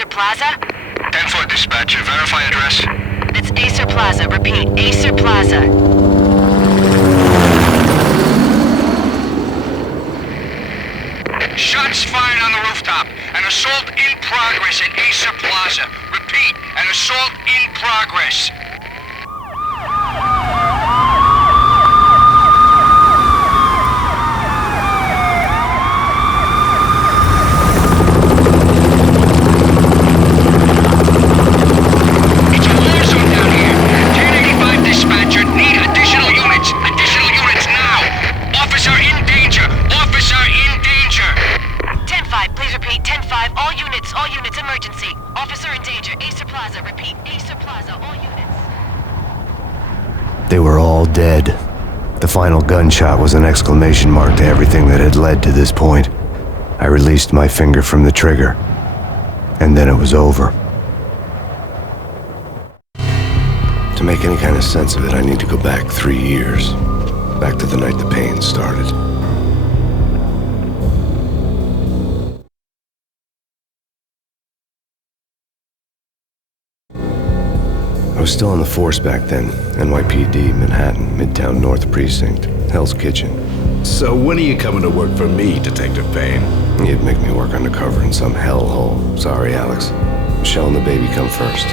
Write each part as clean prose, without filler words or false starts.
Acer Plaza? 10-4 dispatcher. Verify address. It's Acer Plaza. Repeat, Acer Plaza. Shots fired on the rooftop. An assault in progress at Acer Plaza. Repeat, an assault in progress. It's a war zone down here. 1085 dispatcher. Need additional units. Additional units now. Officer in danger. Officer in danger. 10-5, please repeat. 10-5, all units, emergency. Officer in danger, Acer Plaza. Repeat, Acer Plaza, all units. They were all dead. The final gunshot was an exclamation mark to everything that had led to this point. I released my finger from the trigger, and then it was over. To make any kind of sense of it, I need to go back 3 years. Back to the night the Payne started. I was still on the force back then. NYPD, Manhattan, Midtown North Precinct, Hell's Kitchen. So when are you coming to work for me, Detective Payne? You'd make me work undercover in some hellhole. Sorry, Alex. Michelle and the baby come first.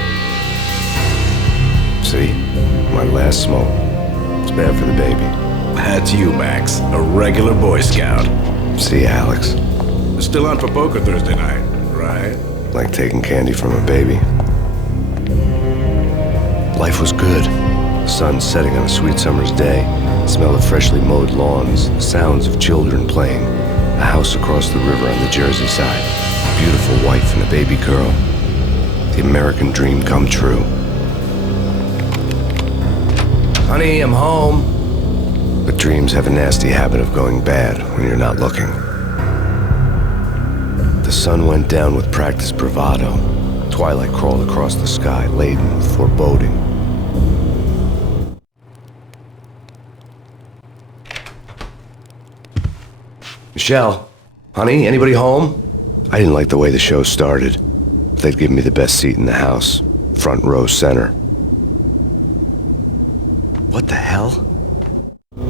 See? My last smoke. It's bad for the baby. That's you, Max. A regular Boy Scout. See, Alex. Still on for poker Thursday night, right? Like taking candy from a baby. Life was good. The sun setting on a sweet summer's day. The smell of freshly mowed lawns. The sounds of children playing. A house across the river on the Jersey side. A beautiful wife and a baby girl. The American dream come true. Honey, I'm home. But dreams have a nasty habit of going bad when you're not looking. The sun went down with practiced bravado. Twilight crawled across the sky, laden with foreboding. Michelle, honey, anybody home? I didn't like the way the show started. They'd give me the best seat in the house, front row center. What the hell?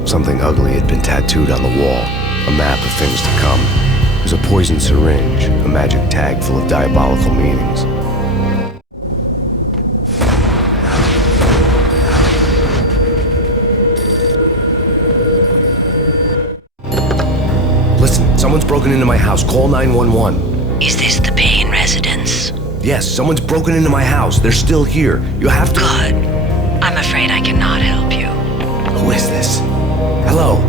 Something ugly had been tattooed on the wall, a map of things to come. It was a poison syringe, a magic tag full of diabolical meanings. Listen, someone's broken into my house. Call 911. Is this the Payne residence? Yes, someone's broken into my house. They're still here. You have to... Good. I'm afraid I cannot help you. Who is this? Hello?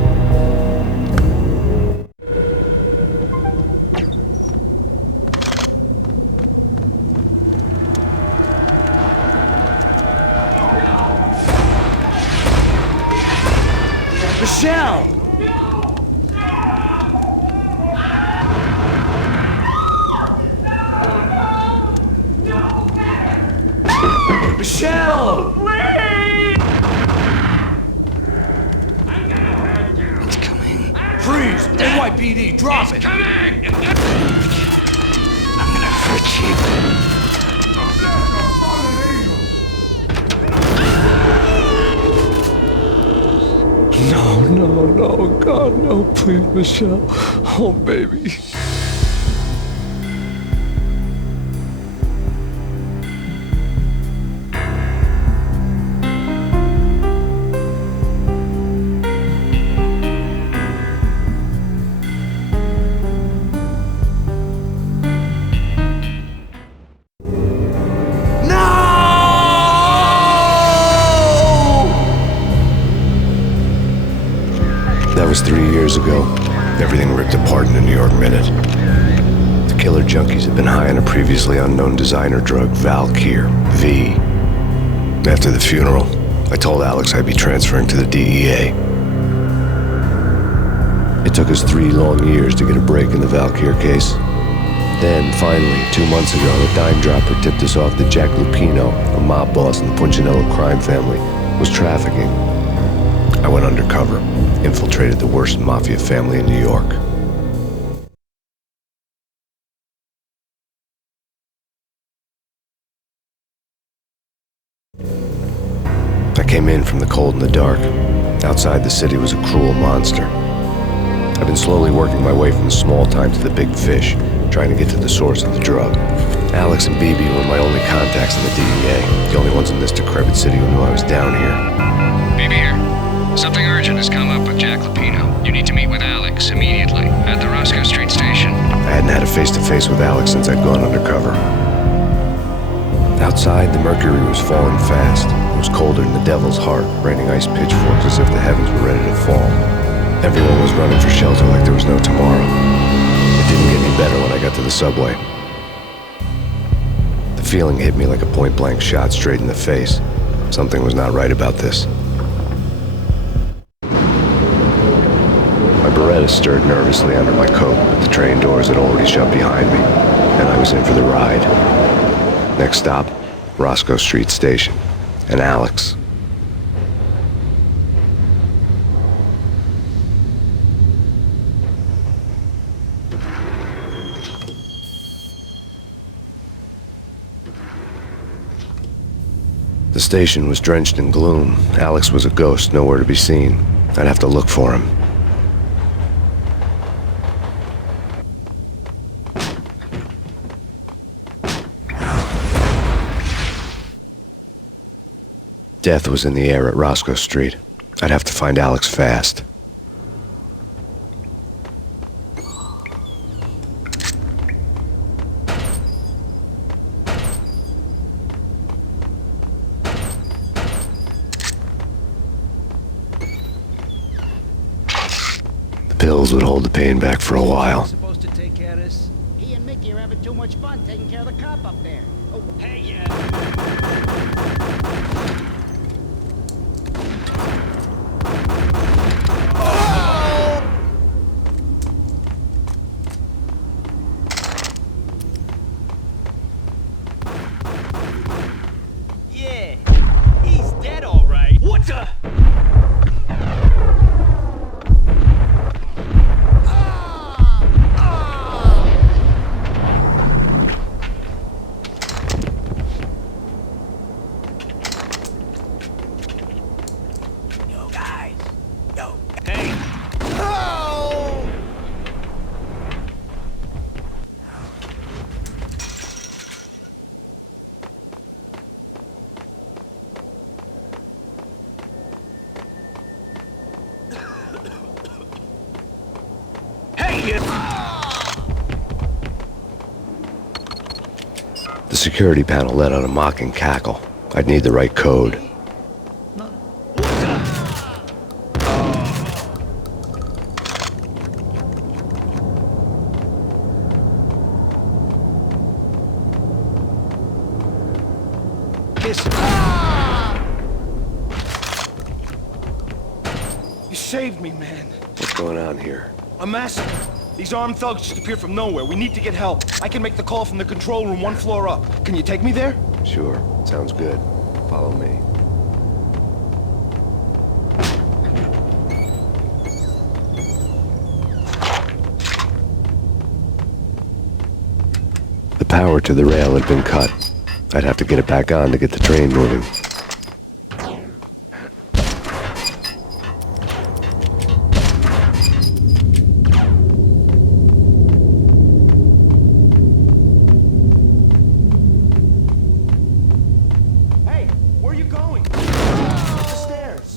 Michelle! Michelle! Please! I'm gonna hurt you! It's coming. Freeze! NYPD, drop it! Coming! I'm gonna hurt you. No, God, no, please, Michelle. Oh, baby. That was 3 years ago. Everything ripped apart in a New York minute. The killer junkies had been high on a previously unknown designer drug, Valkyr, V. After the funeral, I told Alex I'd be transferring to the DEA. It took us 3 long years to get a break in the Valkyr case. Then, finally, 2 months ago, a dime dropper tipped us off that Jack Lupino, a mob boss in the Punchinello crime family, was trafficking. I went undercover, infiltrated the worst mafia family in New York. came in from the cold and the dark. Outside the city was a cruel monster. I've been slowly working my way from the small time to the big fish, trying to get to the source of the drug. Alex and BB were my only contacts in the DEA, the only ones in this decrepit city who knew I was down here. BB here. Something urgent has come up with Jack Lupino. You need to meet with Alex immediately at the Roscoe Street station. I hadn't had a face-to-face with Alex since I'd gone undercover. Outside, the mercury was falling fast. It was colder than the devil's heart, raining ice pitchforks as if the heavens were ready to fall. Everyone was running for shelter like there was no tomorrow. It didn't get any better when I got to the subway. The feeling hit me like a point-blank shot straight in the face. Something was not right about this. My Beretta stirred nervously under my coat, but the train doors had already shut behind me, and I was in for the ride. Next stop, Roscoe Street Station, and Alex. The station was drenched in gloom. Alex was a ghost, nowhere to be seen. I'd have to look for him. Death was in the air at Roscoe Street. I'd have to find Alex fast. The pills would hold the pain back for a while. Supposed to take care of this? He and Mickey are having too much fun taking care of the cop up there. Oh, Hey, yeah, he's dead, all right. What the? yo, guys. Yo. Hey, hey, you. The security panel let out a mocking cackle. I'd need the right code. You saved me, man. What's going on here? A massacre. These armed thugs just appeared from nowhere. We need to get help. I can make the call from the control room one floor up. Can you take me there? Sure, sounds good. Follow me. The power to the rail had been cut. I'd have to get it back on to get the train moving. Hey, where are you going? Up the stairs.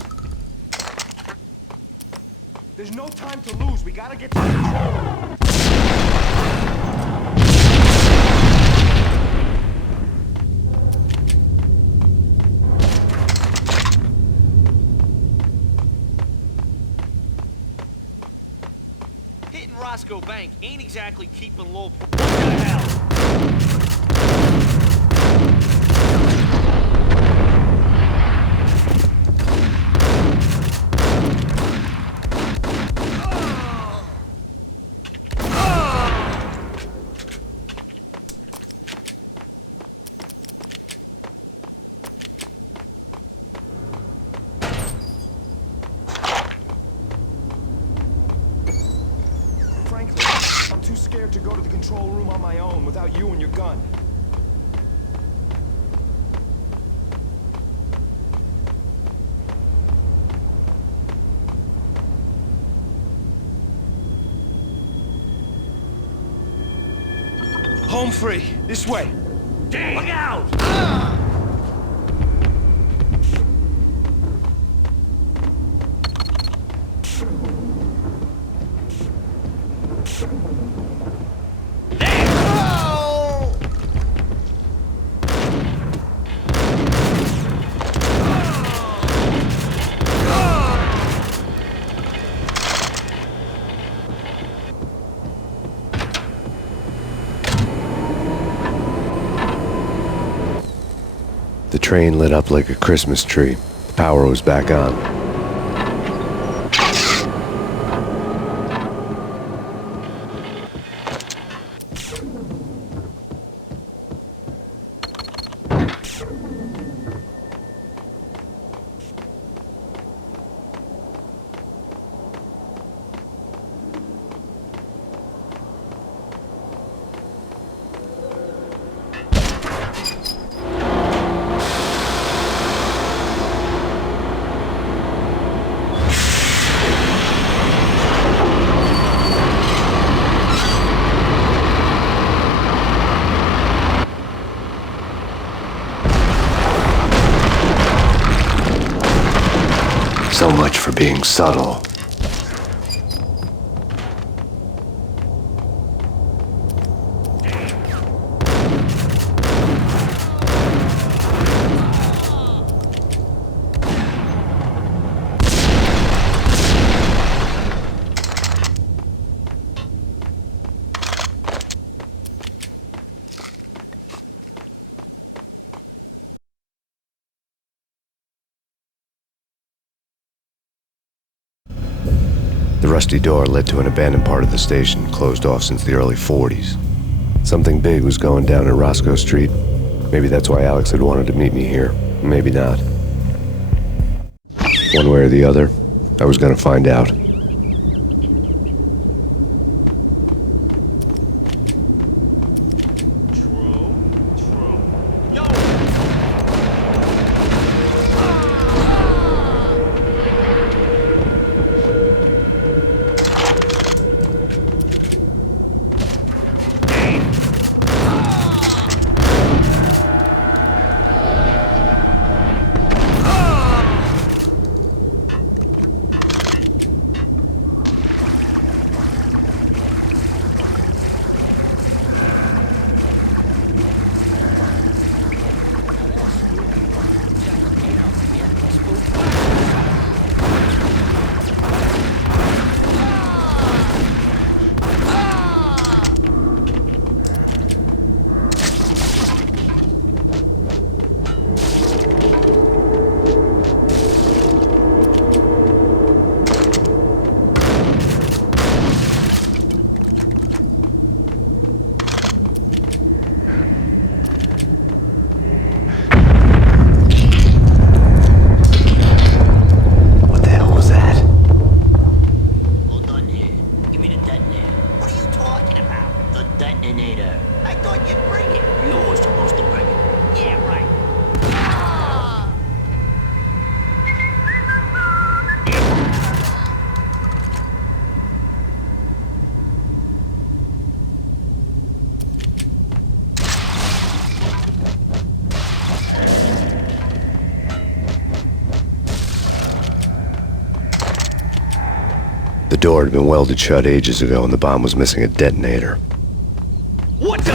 There's no time to lose. We gotta get to the control room. Hitting Roscoe Bank ain't exactly keeping low. What the hell? Frankly, I'm too scared to go to the control room on my own without you and your gun. Home free. This way. Dang. Look out! The train lit up like a Christmas tree. The power was back on. So much for being subtle. The rusty door led to an abandoned part of the station, closed off since the early 40s. Something big was going down at Roscoe Street. Maybe that's why Alex had wanted to meet me here. Maybe not. One way or the other, I was gonna find out. I thought you'd bring it. You were supposed to bring it. Yeah, right. The door had been welded shut ages ago and the bomb was missing a detonator. What the?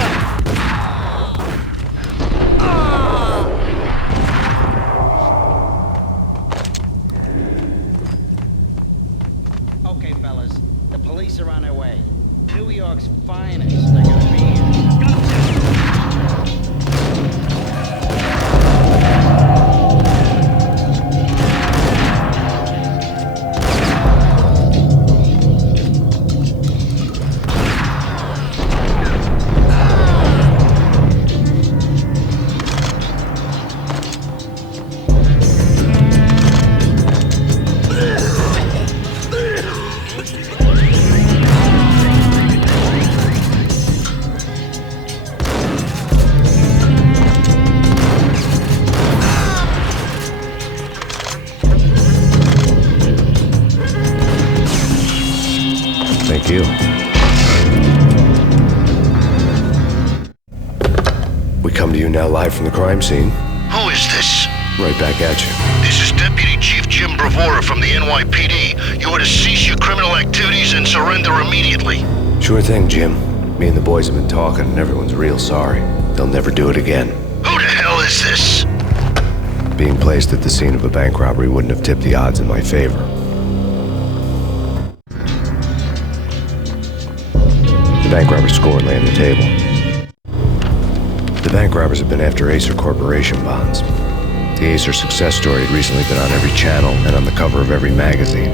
Okay, fellas. The police are on their way. New York's finest. They're gonna be here. Thank you. now live from the crime scene. Who is this? Right back at you. This is Deputy Chief Jim Bravura from the NYPD. You are to cease your criminal activities and surrender immediately. Sure thing, Jim. Me and the boys have been talking, and everyone's real sorry. They'll never do it again. Who the hell is this? Being placed at the scene of a bank robbery wouldn't have tipped the odds in my favor. The bank robbers' score lay on the table. The bank robbers have been after Acer Corporation bonds. The Acer success story had recently been on every channel and on the cover of every magazine.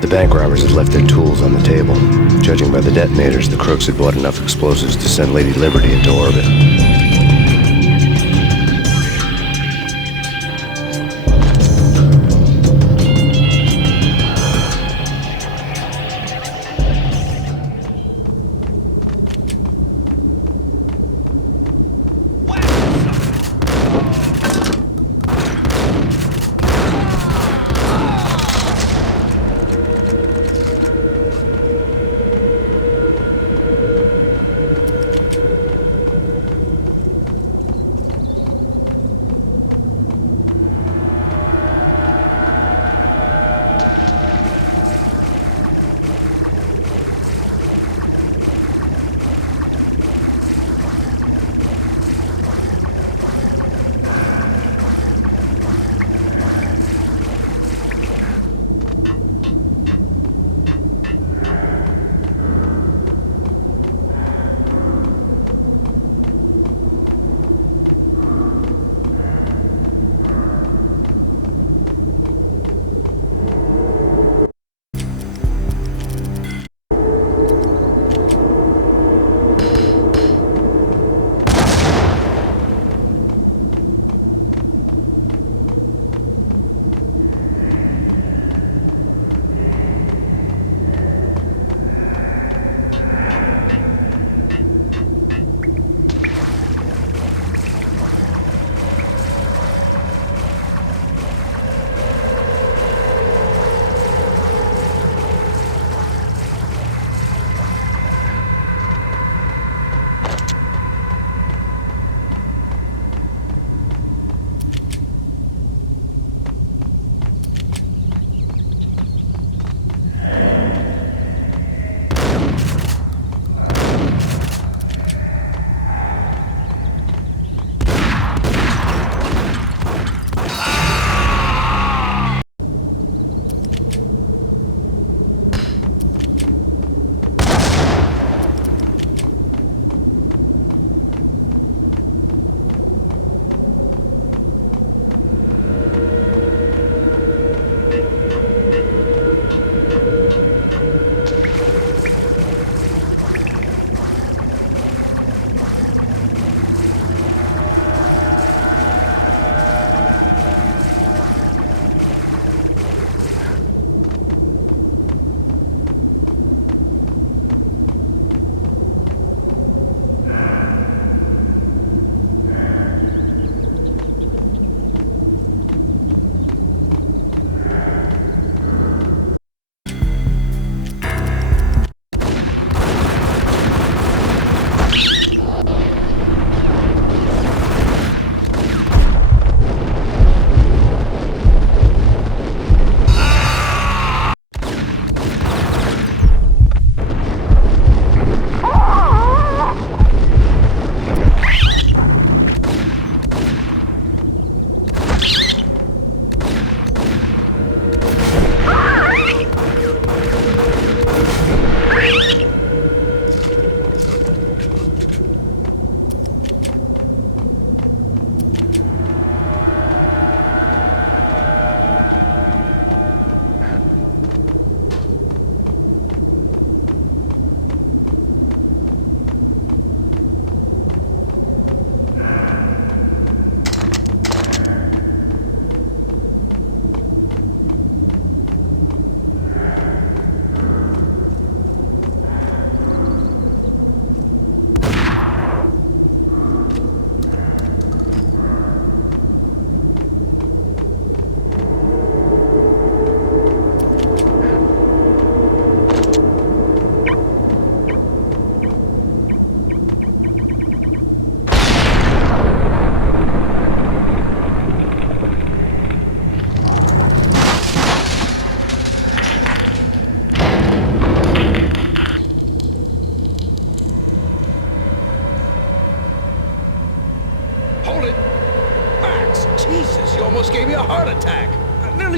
The bank robbers had left their tools on the table. Judging by the detonators, the crooks had bought enough explosives to send Lady Liberty into orbit.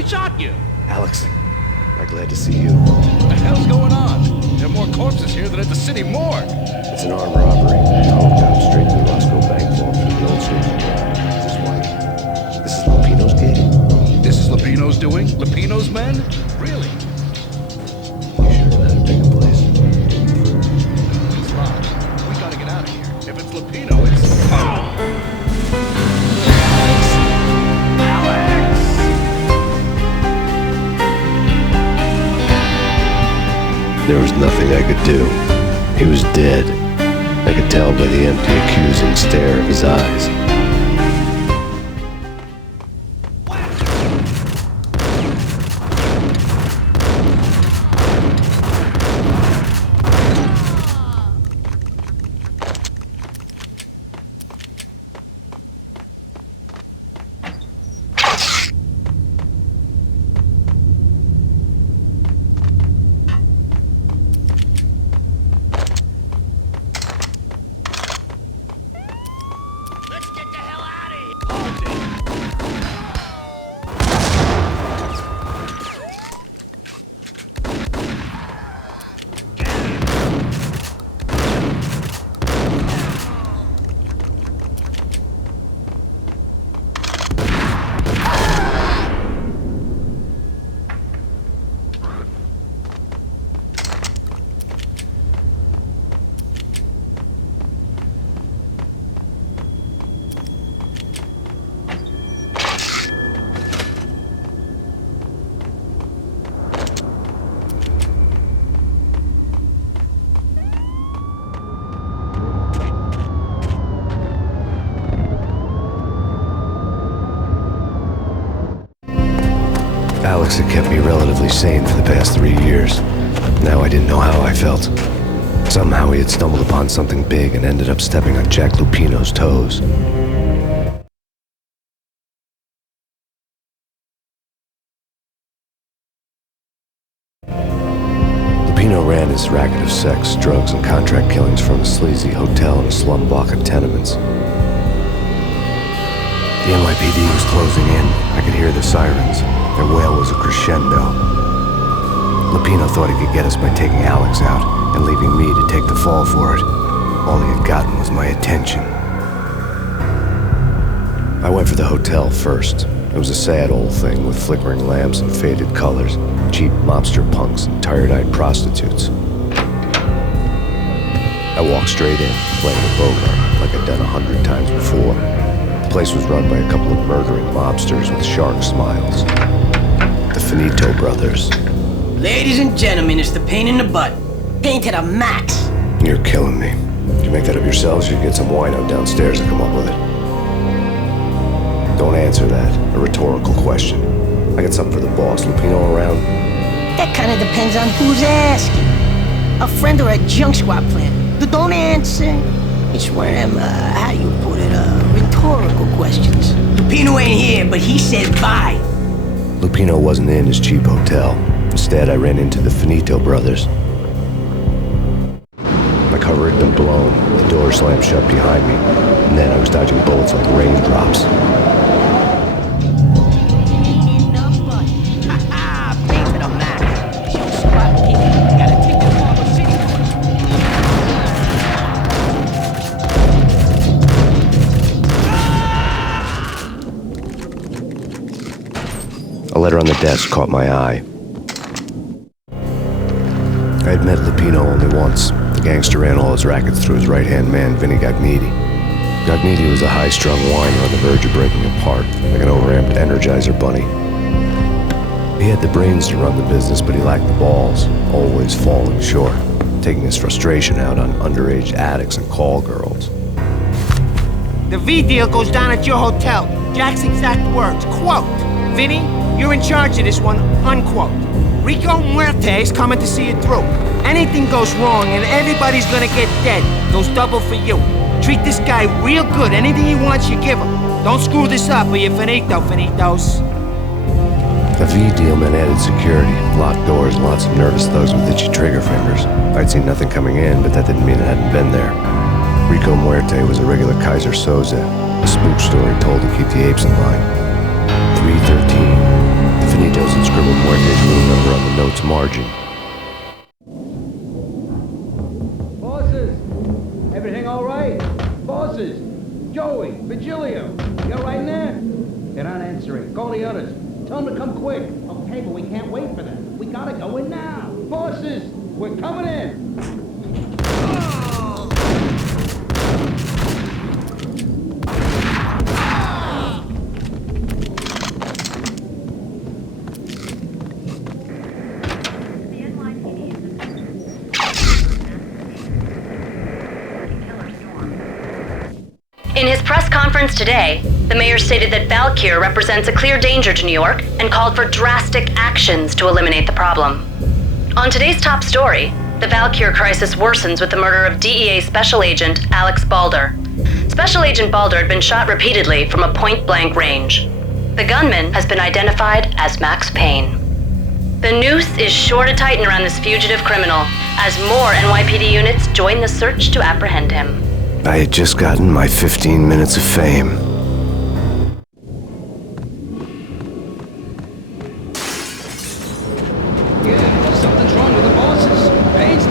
shot you. Alex, I'm glad to see you. What the hell's going on? There are more corpses here than at the city morgue. It's an armed robbery. Tunnel down straight to the Roscoe Bank vault through the old station. This way. This is Lupino's gate? This is Lupino's doing? Lupino's men? Really? You sure that a bigger place? It's locked. We gotta get out of here. If it's Lupino, it's... There was nothing I could do. He was dead. I could tell by the empty, accusing stare of his eyes. Let's get the hell out of here. Alex had kept me relatively sane for the past 3 years. Now I didn't know how I felt. Somehow he had stumbled upon something big and ended up stepping on Jack Lupino's toes. Lupino ran his racket of sex, drugs, and contract killings from a sleazy hotel in a slum block of tenements. The NYPD was closing in. I could hear the sirens. Their wail was a crescendo. Lupino thought he could get us by taking Alex out and leaving me to take the fall for it. All he had gotten was my attention. I went for the hotel first. It was a sad old thing with flickering lamps and faded colors, cheap mobster punks and tired-eyed prostitutes. I walked straight in, playing the Bogart like I'd done 100 times before. The place was run by a couple of murdering mobsters with shark smiles. The Finito brothers. Ladies and gentlemen, it's the Payne in the butt. Payne to the max. You're killing me. Did you make that up yourselves? You get some wino downstairs to come up with it. Don't answer that. A rhetorical question. I got something for the boss. Lupino around? That kind of depends on who's asking. A friend or a junk squad plan. Don't answer. It's one of them, how you put it, rhetorical questions. Lupino ain't here, but he said bye. Lupino wasn't in his cheap hotel. Instead, I ran into the Finito brothers. My cover had been blown, the door slammed shut behind me, and then I was dodging bullets like raindrops. A letter on the desk caught my eye. I had met Lupino only once. The gangster ran all his rackets through his right-hand man, Vinny Gagniti. Gagniti was a high-strung whiner on the verge of breaking apart, like an overamped Energizer bunny. He had the brains to run the business, but he lacked the balls, always falling short, taking his frustration out on underage addicts and call girls. The V deal goes down at your hotel. Jack's exact words, quote, Vinny, you're in charge of this one, unquote. Rico Muerte's coming to see it through. Anything goes wrong and everybody's gonna get dead. Goes double for you. Treat this guy real good. Anything he wants, you give him. Don't screw this up or you're finito, finitos. The V deal meant added security, locked doors, and lots of nervous thugs with itchy trigger fingers. I'd seen nothing coming in, but that didn't mean it hadn't been there. Rico Muerte was a regular Kaiser Soze, a spook story told to keep the apes in line. 313. The Finito Santos had scribbled Muerte's room number on the note's margin. Bosses! Everything all right? Bosses! Joey, Virgilio, you all right in there? They're not answering. Call the others. Tell them to come quick. Okay, but we can't wait for them. We gotta go in now. Bosses, we're coming in. In his press conference today, the mayor stated that Valkyr represents a clear danger to New York and called for drastic actions to eliminate the problem. On today's top story, the Valkyr crisis worsens with the murder of DEA Special Agent Alex Balder. Special Agent Balder had been shot repeatedly from a point-blank range. The gunman has been identified as Max Payne. The noose is sure to tighten around this fugitive criminal as more NYPD units join the search to apprehend him. I had just gotten my 15 minutes of fame. Yeah, something's wrong with the bosses. Payne's...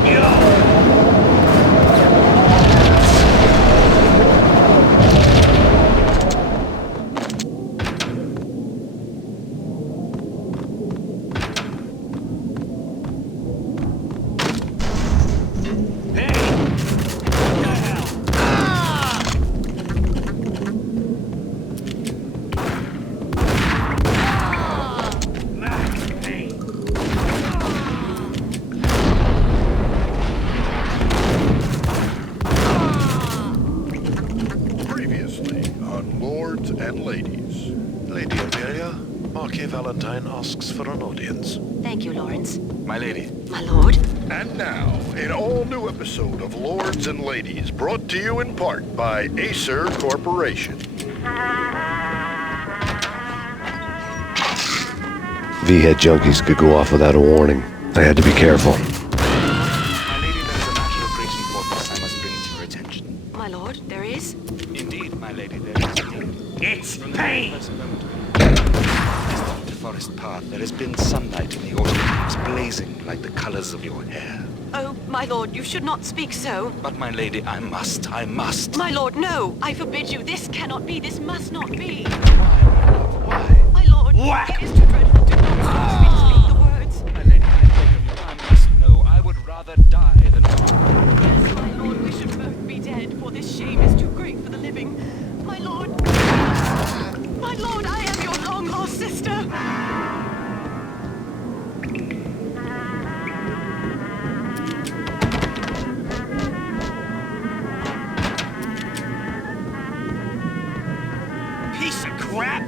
And ladies. Lady Amelia, Marquis Valentine asks for an audience. Thank you, Lawrence. My lady. My lord? And now, an all-new episode of Lords and Ladies, brought to you in part by Acer Corporation. V-head junkies could go off without a warning. I had to be careful. My lady, there is a matter of great importance I must bring to your attention. My lord, there is? Indeed, my lady, there is indeed. It's Payne! Distant to Forest Path, there has been sunlight in the autumn leaves blazing like the colors of your hair. Oh, my lord, you should not speak so. But, my lady, I must. My lord, no! I forbid you. This cannot be. This must not be. Why? My lord, Whack! it is too dreadful. Do not force me to speak the words. My lady, I beg of you, I must know. I would rather die than... Yes, my lord, we should both be dead, for this shame is too great for the living. My lord, I am your long-lost sister. Piece of crap!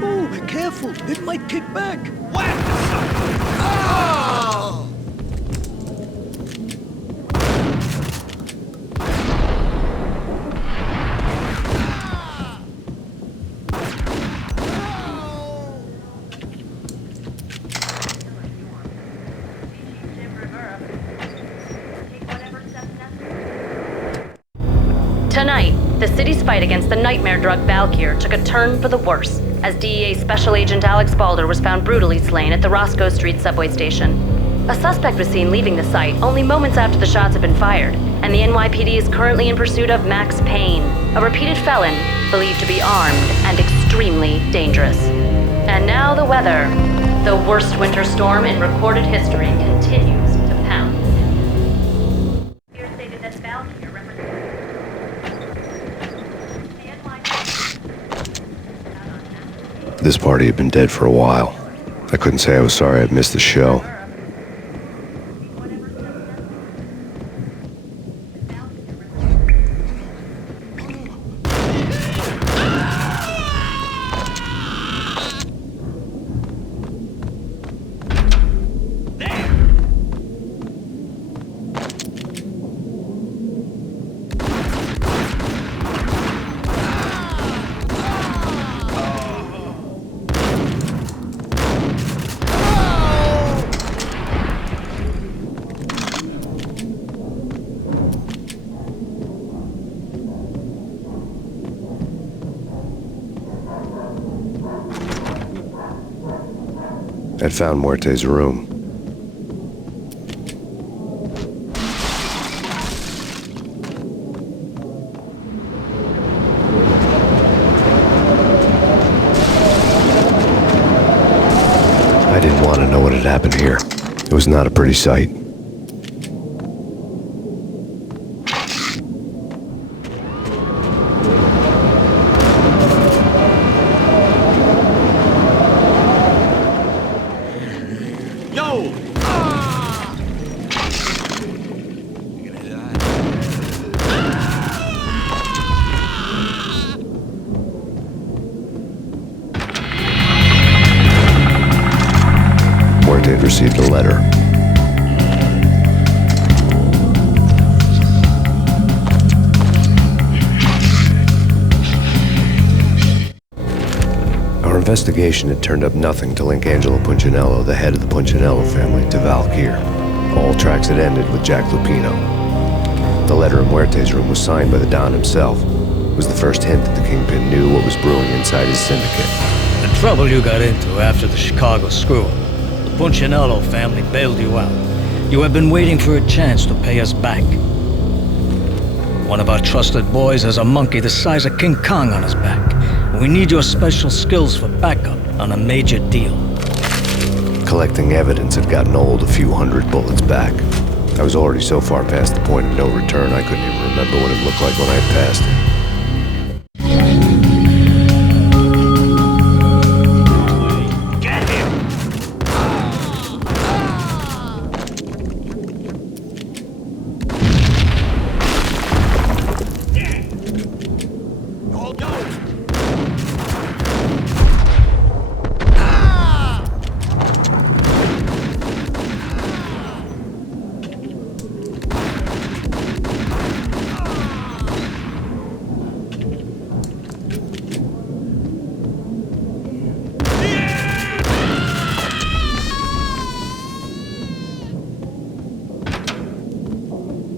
Oh, careful. It might kick back. Whack the sucker! Oh! Tonight, the city's fight against the nightmare drug Valkyr took a turn for the worse, as DEA Special Agent Alex Balder was found brutally slain at the Roscoe Street subway station. A suspect was seen leaving the site only moments after the shots had been fired, and the NYPD is currently in pursuit of Max Payne, a repeated felon believed to be armed and extremely dangerous. And now the weather. The worst winter storm in recorded history continues to pound. Here stated that Valkyr represents This party had been dead for a while. I couldn't say I was sorry I'd missed the show. I'd found Muerte's room. I didn't want to know what had happened here. It was not a pretty sight. Muerte had received a letter. Our investigation had turned up nothing to link Angelo Punchinello, the head of the Punchinello family, to Valkyr. All tracks had ended with Jack Lupino. The letter in Muerte's room was signed by the Don himself. It was the first hint that the Kingpin knew what was brewing inside his syndicate. The trouble you got into after the Chicago screw-up. The Punchinello family bailed you out. You have been waiting for a chance to pay us back. One of our trusted boys has a monkey the size of King Kong on his back. We need your special skills for backup on a major deal. Collecting evidence had gotten old a few hundred bullets back. I was already so far past the point of no return I couldn't even remember what it looked like when I had passed it.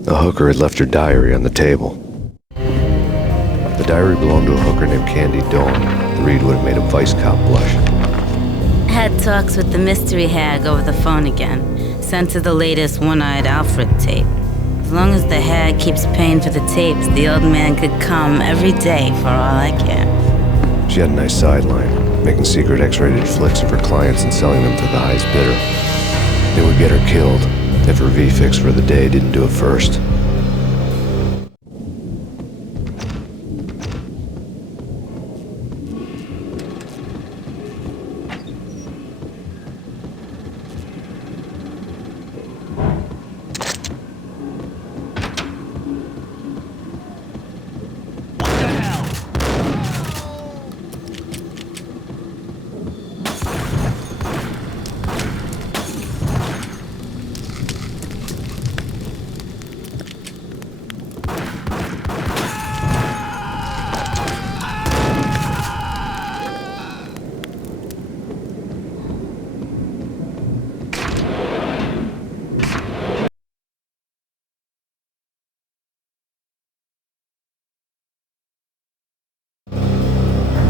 The hooker had left her diary on the table. The diary belonged to a hooker named Candy Dawn. The read would have made a vice cop blush. Had talks with the mystery hag over the phone again. Sent her the latest One-Eyed Alfred tape. As long as the hag keeps paying for the tapes, the old man could come every day for all I care. She had a nice sideline, making secret X-rated flicks of her clients and selling them to the highest bidder. It would get her killed if her V-fix for the day didn't do it first.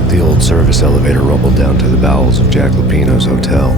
The old service elevator rumbled down to the bowels of Jack Lupino's hotel.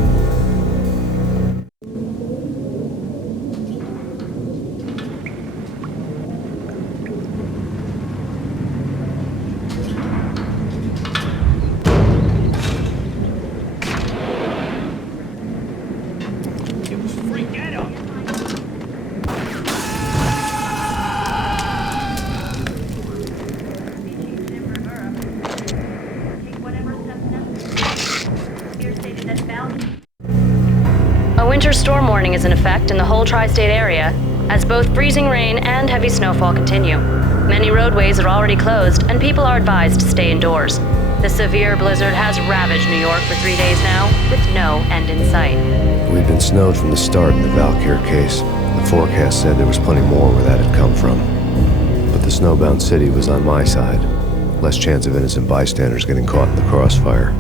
A winter storm warning is in effect in the whole tri-state area, as both freezing rain and heavy snowfall continue. Many roadways are already closed, and people are advised to stay indoors. The severe blizzard has ravaged New York for 3 days now, with no end in sight. We'd been snowed from the start in the Valkyr case. The forecast said there was plenty more where that had come from. But the snowbound city was on my side. Less chance of innocent bystanders getting caught in the crossfire.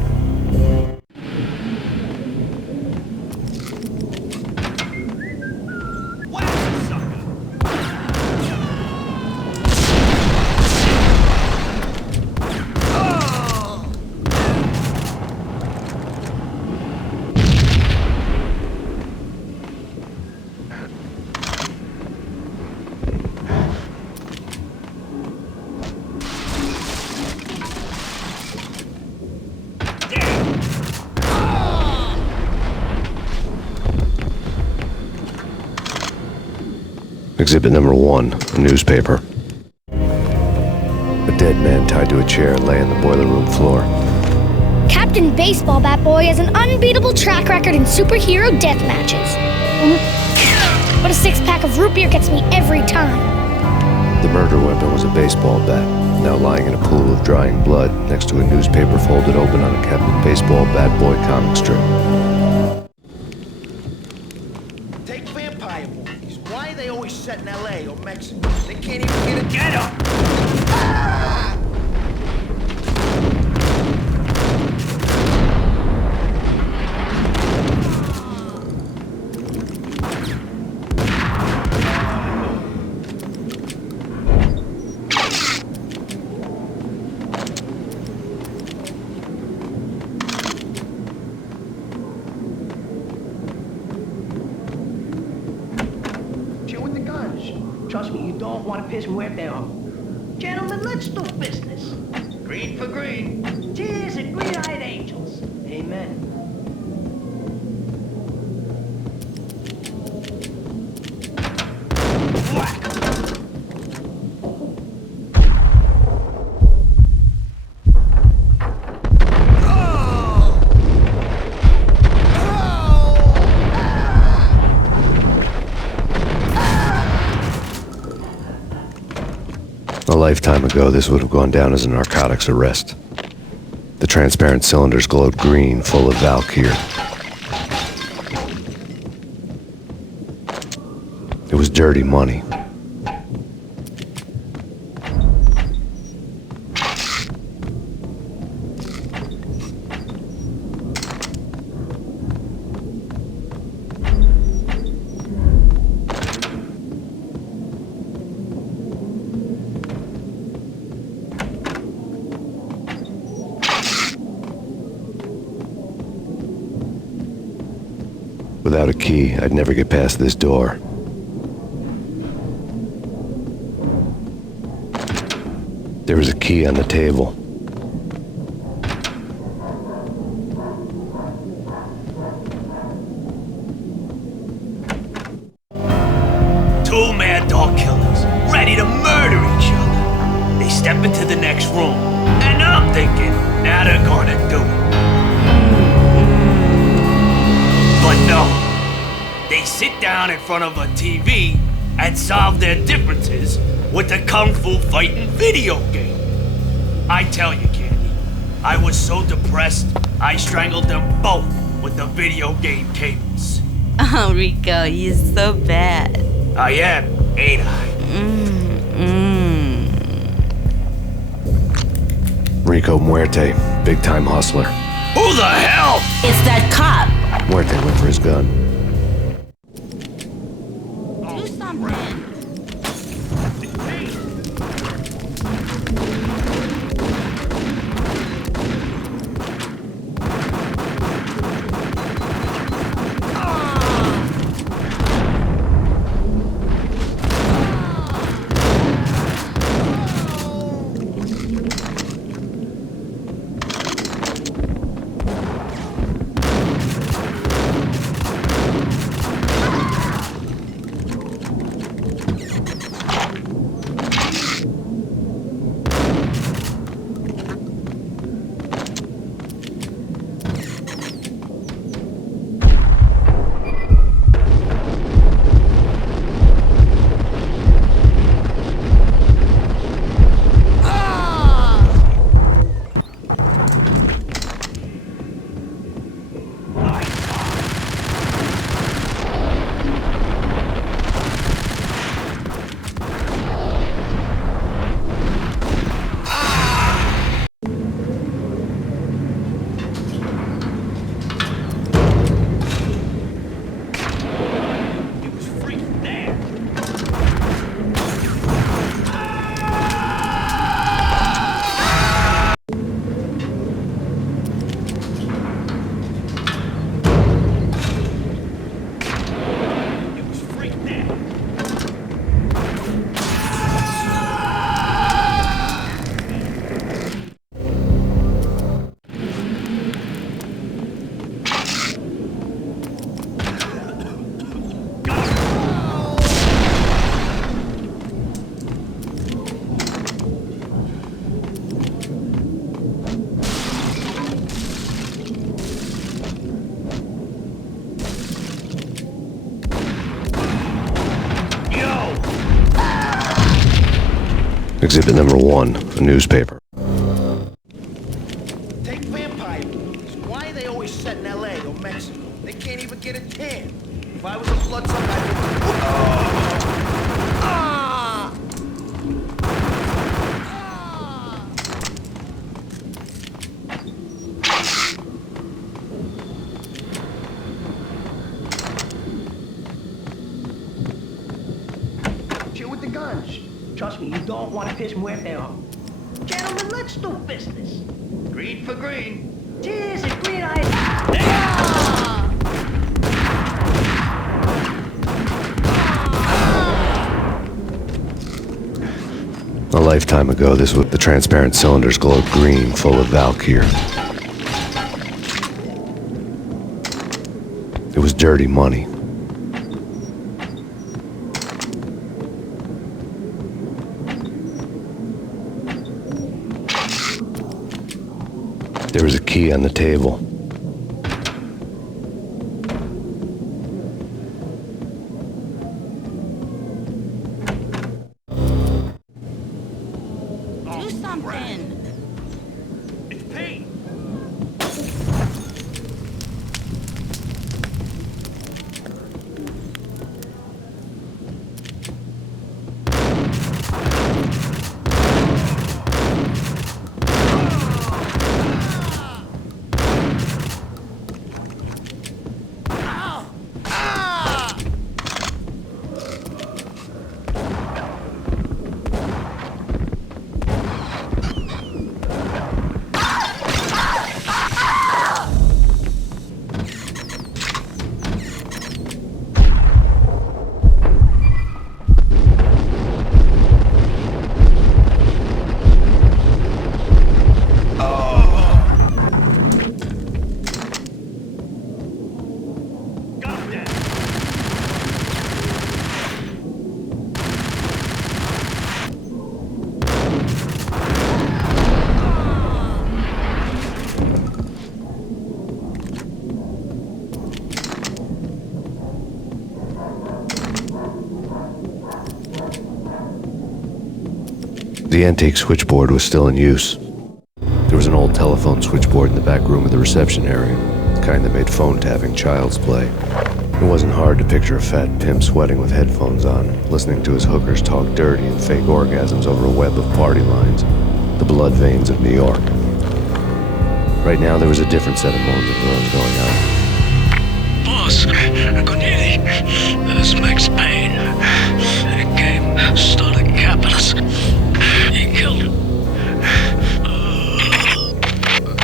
Exhibit number 1, a newspaper. A dead man tied to a chair lay on the boiler room floor. Captain Baseball Bat Boy has an unbeatable track record in superhero death matches. But a 6-pack of root beer gets me every time. The murder weapon was a baseball bat, now lying in a pool of drying blood next to a newspaper folded open on a Captain Baseball Bat Boy comic strip. Take vampire movies. Why are they always set in L.A. or Mexico? They can't even get a get up. Trust me, you don't want to piss Muerte off. Gentlemen, let's do business. Green for green. Cheers and green-eyed angels. Amen. A lifetime ago, this would have gone down as a narcotics arrest. The transparent cylinders glowed green, full of Valkyr. It was dirty money. Without a key, I'd never get past this door. There was a key on the table. Two mad dog killers, ready to murder each other. They step into the next room, and I'm thinking, now they're gonna do it. But no, they sit down in front of a TV and solve their differences with a kung fu fighting video game. I tell you, Candy, I was so depressed, I strangled them both with the video game cables. Oh, Rico, you're so bad. I am, ain't I? Rico Muerte, big-time hustler. Who the hell? It's that cop. Muerte went for his gun. Do something. Exhibit number 1, a newspaper. Take vampire movies. Why are they always set in L.A. or Mexico? They can't even get a tan. If I was a bloodsucker, I'd be... Ah! Chill with the guns. Trust me, you don't want to piss muerte off. Gentlemen, let's do business. Green for green. Cheers and green eyes. A lifetime ago, this was the transparent cylinders glowed green, full of Valkyr. It was dirty money. There was a key on the table. Do something. It's Payne. The antique switchboard was still in use. There was an old telephone switchboard in the back room of the reception area, the kind that made phone tapping child's play. It wasn't hard to picture a fat pimp sweating with headphones on, listening to his hookers talk dirty and fake orgasms over a web of party lines, the blood veins of New York. Right now, there was a different set of modes of those going on. Boss, good evening. This is Max Payne. He came, started capping us. He killed him.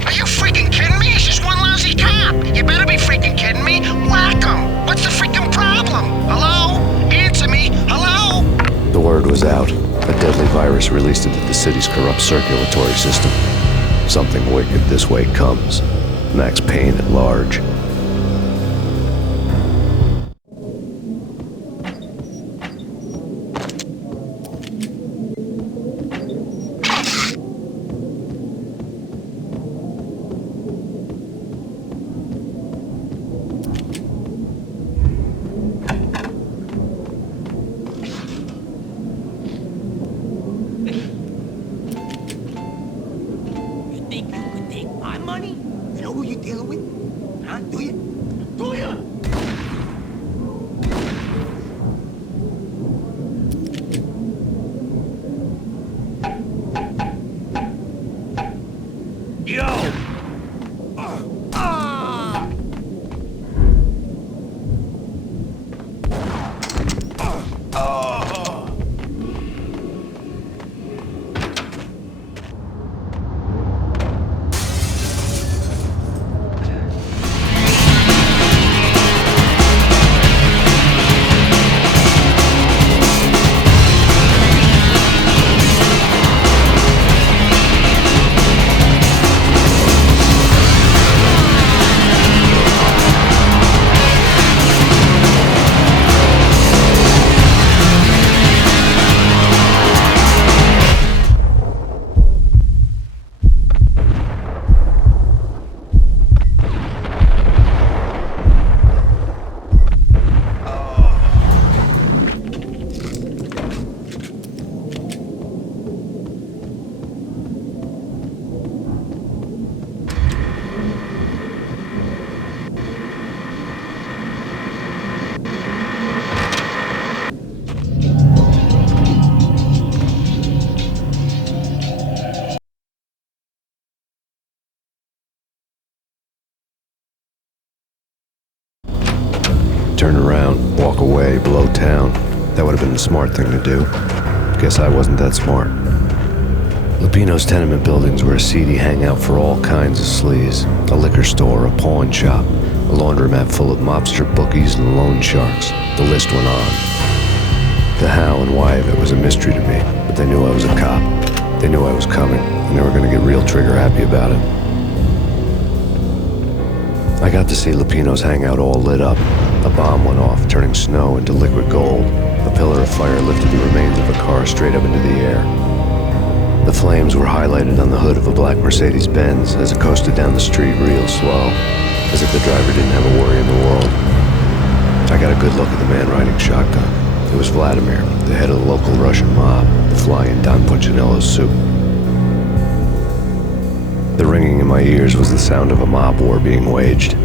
Are you freaking kidding me? He's just one lousy cop. You better be freaking kidding me. Whack him. What's the freaking problem? Hello? Answer me. Hello? The word was out. A deadly virus released into the city's corrupt circulatory system. Something wicked this way comes. Max Payne at large. You think you could take my money? You know who you're dealing with? Huh? Do the smart thing to do. Guess I wasn't that smart. Lupino's tenement buildings were a seedy hangout for all kinds of sleaze. A liquor store, a pawn shop, a laundromat full of mobster bookies and loan sharks. The list went on. The how and why of it was a mystery to me, but they knew I was a cop. They knew I was coming, and they were going to get real trigger happy about it. I got to see Lupino's hangout all lit up. A bomb went off, turning snow into liquid gold. A pillar of fire lifted the remains of a car straight up into the air. The flames were highlighted on the hood of a black Mercedes-Benz as it coasted down the street real slow, as if the driver didn't have a worry in the world. I got a good look at the man riding shotgun. It was Vladimir, the head of the local Russian mob, the fly in Don Punchinello's soup. The ringing in my ears was the sound of a mob war being waged.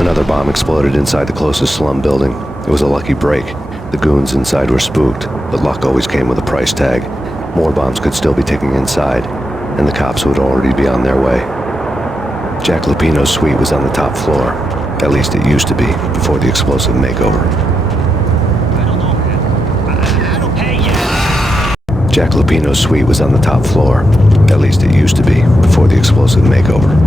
Another bomb exploded inside the closest slum building. It was a lucky break. The goons inside were spooked, but luck always came with a price tag. More bombs could still be ticking inside, and the cops would already be on their way. Jack Lupino's suite was on the top floor. At least it used to be, before the explosive makeover. I don't know, man. I don't pay you. Jack Lupino's suite was on the top floor. At least it used to be, before the explosive makeover.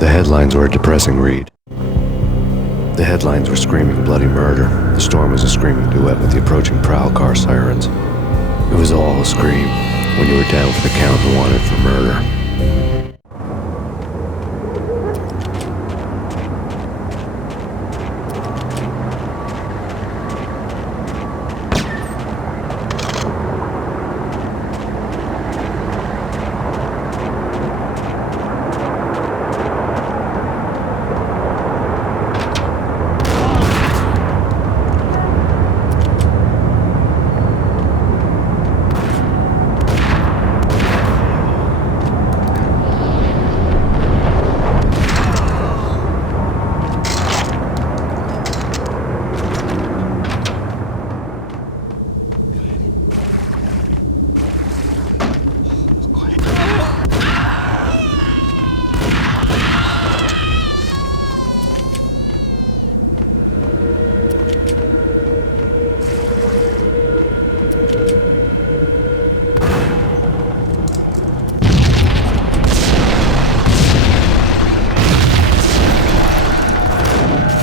The headlines were a depressing read. The headlines were screaming bloody murder. The storm was a screaming duet with the approaching prowl car sirens. It was all a scream when you were down for the count and wanted for murder.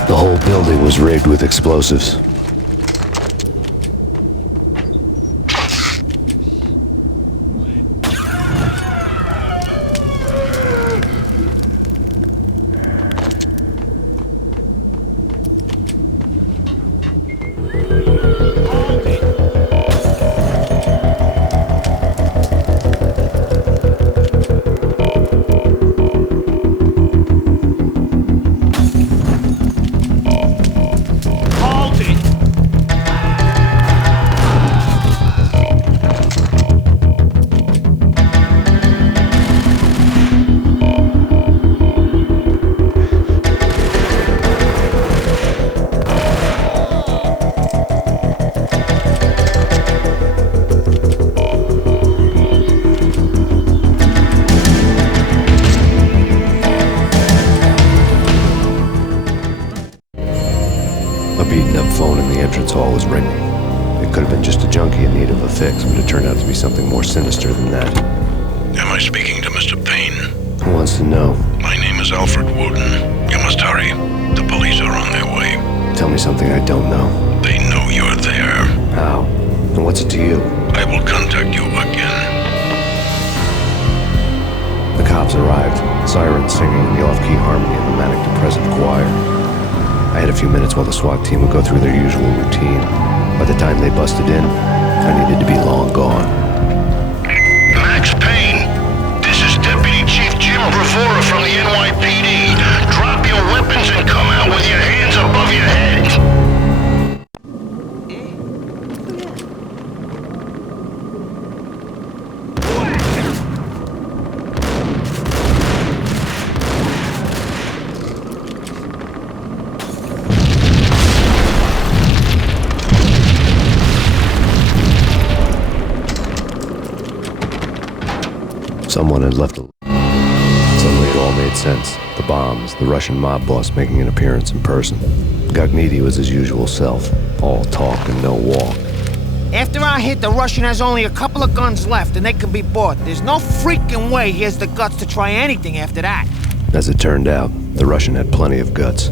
The whole building was rigged with explosives. Phone in the entrance hall was ringing. It could have been just a junkie in need of a fix, but it turned out to be something more sinister than that. Am I speaking to Mr. Payne? Who wants to know? My name is Alfred Woden. You must hurry. The police are on their way. Tell me something I don't know. They know you're there. How? And what's it to you? I will contact you again. The cops arrived. sirens singing in the off-key harmony of a manic-depressive choir. I had a few minutes while the SWAT team would go through their usual routine. By the time they busted in, I needed to be long gone. Max Payne, this is Deputy Chief Jim Bravura from the NYPD. Drop your weapons and come out with your hands above your head. Someone had left a... Suddenly it all made sense. The bombs, the Russian mob boss making an appearance in person. Gognitti was his usual self, all talk and no walk. After our hit, the Russian has only a couple of guns left, and they can be bought. There's no freaking way he has the guts to try anything after that. As it turned out, the Russian had plenty of guts.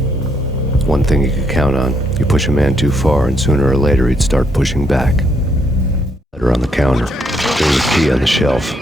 One thing you could count on, you push a man too far and sooner or later he'd start pushing back. Letter on the counter. There was a key on the shelf.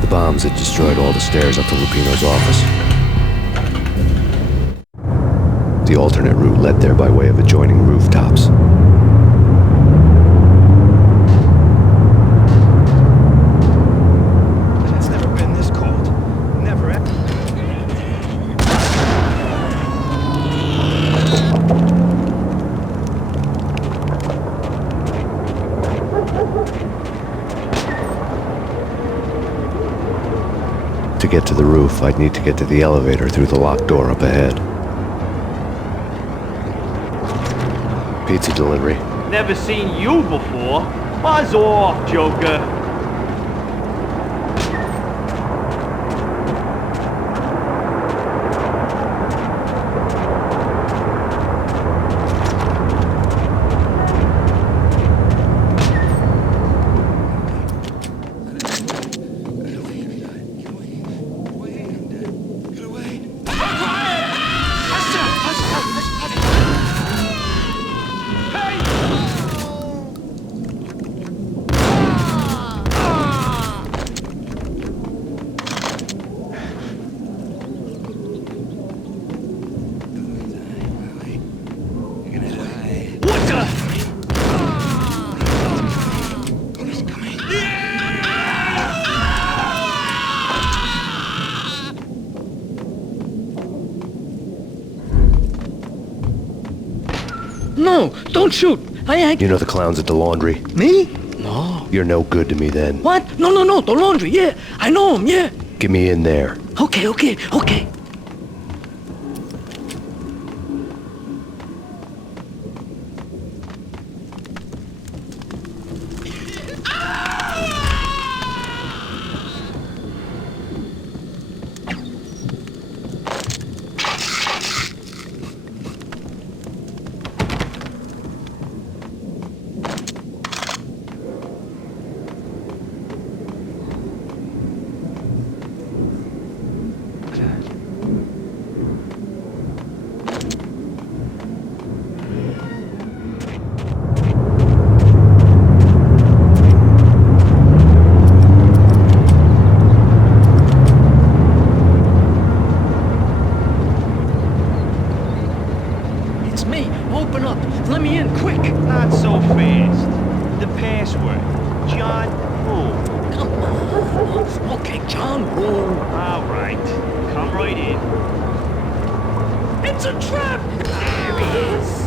The bombs had destroyed all the stairs up to Lupino's office. The alternate route led there by way of adjoining rooftops. It's never been this cold. Never ever. To get to the roof, I'd need to get to the elevator through the locked door up ahead. Pizza delivery. Never seen you before. Buzz off, Joker. No, don't shoot. You know the clowns at the laundry? Me? No. You're no good to me then. What? No, the laundry, yeah. I know him, yeah. Get me in there. Okay. All right. Come right in. It's a trap! There he is!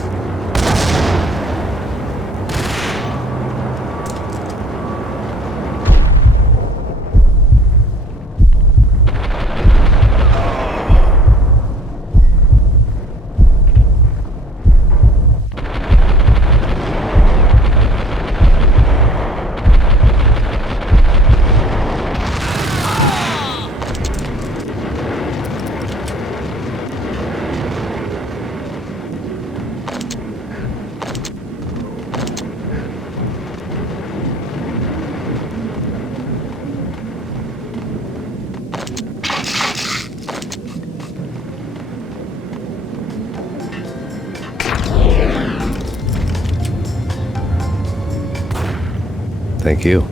Thank you.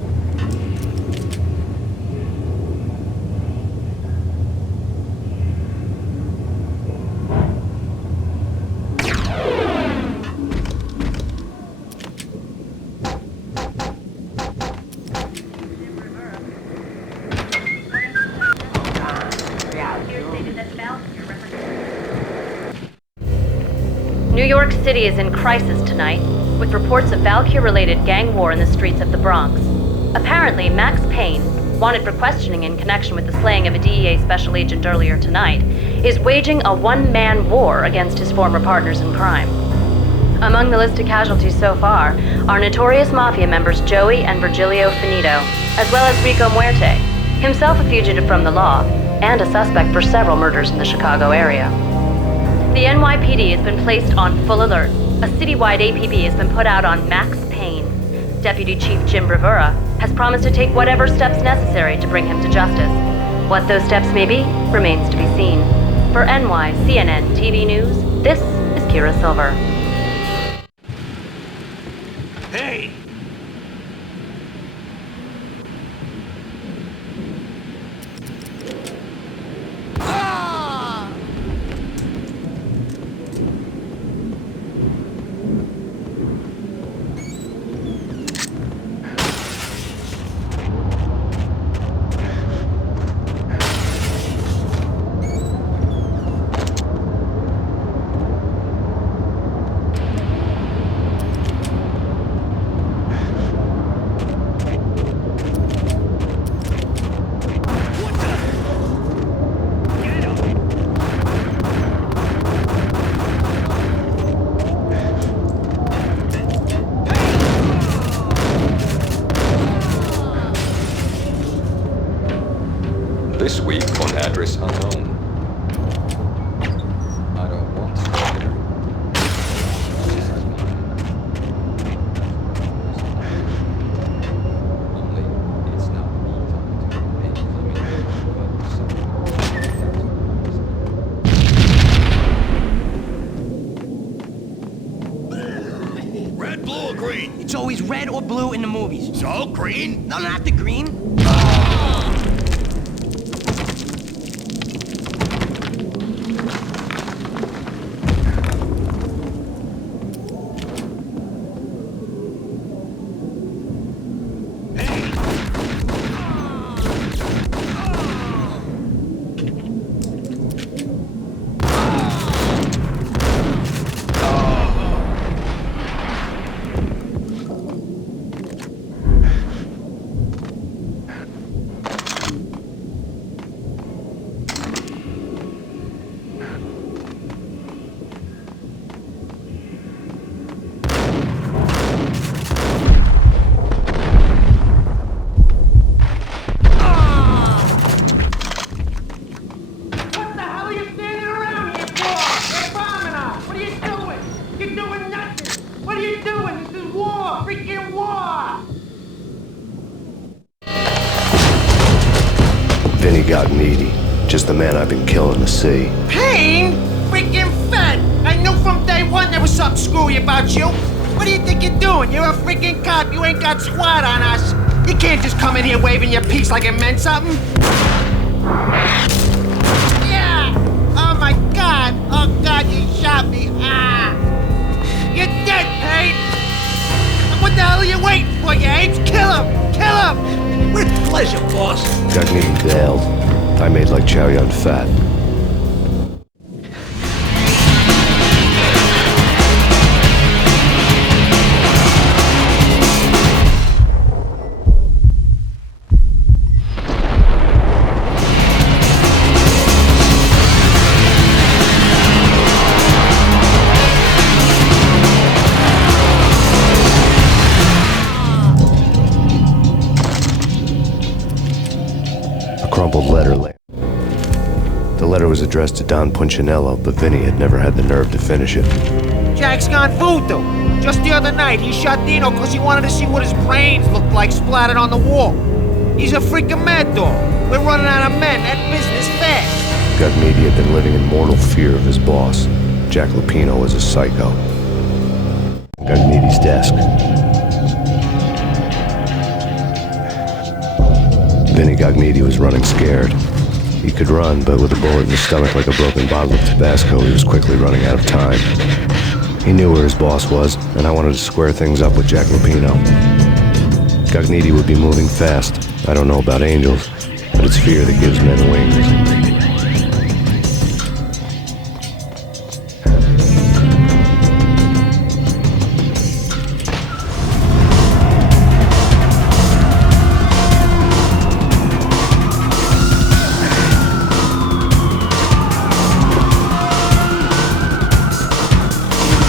New York City is in crisis tonight, with reports of Valkyr-related gang war in the streets of the Bronx. Apparently, Max Payne, wanted for questioning in connection with the slaying of a DEA special agent earlier tonight, is waging a one-man war against his former partners in crime. Among the listed casualties so far are notorious mafia members Joey and Virgilio Finito, as well as Rico Muerte, himself a fugitive from the law, and a suspect for several murders in the Chicago area. The NYPD has been placed on full alert. A citywide APB has been put out on Max Payne. Deputy Chief Jim Bravura has promised to take whatever steps necessary to bring him to justice. What those steps may be remains to be seen. For NYCNN TV News, this is Kira Silver. Hey! This week on Address Unknown. I don't want to hear. Only it's not me talking to Red, blue, or green? It's always red or blue in the movies. So, green? No, not the green. Vinny got needy. Just the man I've been killing to see. Payne? Freaking fed! I knew from day one there was something screwy about you. What do you think you're doing? You're a freaking cop. You ain't got squat on us. You can't just come in here waving your piece like it meant something. Yeah! Oh my God! Oh God, you shot me! Ah! You're dead, Payne! What the hell are you waiting for, you apes? Kill him! Kill him! With pleasure, boss. Got me bailed. I made was like chow yun fat. Crumpled letter lay. The letter was addressed to Don Punchinello, but Vinny had never had the nerve to finish it. Jack's gone voodoo. Just the other night, he shot Dino because he wanted to see what his brains looked like splattered on the wall. He's a freaking mad dog. We're running out of men and business fast. Gagniti had been living in mortal fear of his boss. Jack Lupino was a psycho. Gagniti's desk. Vinny Gagniti was running scared. He could run, but with a bullet in his stomach like a broken bottle of Tabasco, he was quickly running out of time. He knew where his boss was, and I wanted to square things up with Jack Lupino. Gagniti would be moving fast. I don't know about angels, but it's fear that gives men wings.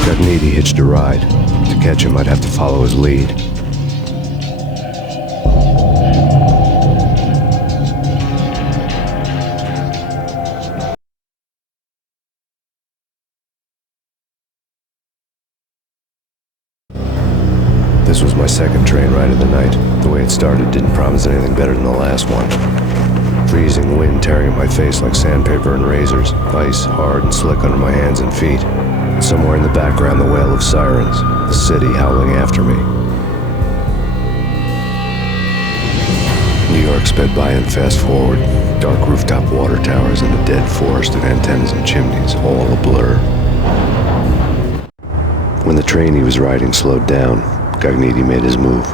Gagniti hitched a ride. To catch him, I'd have to follow his lead. This was my second train ride of the night. The way it started didn't promise anything better than the last one. Freezing wind tearing at my face like sandpaper and razors. Ice hard and slick under my hands and feet. Somewhere in the background, the wail of sirens. The city howling after me. New York sped by in fast forward. Dark rooftop water towers and a dead forest of antennas and chimneys, all a blur. When the train he was riding slowed down, Gagniti made his move.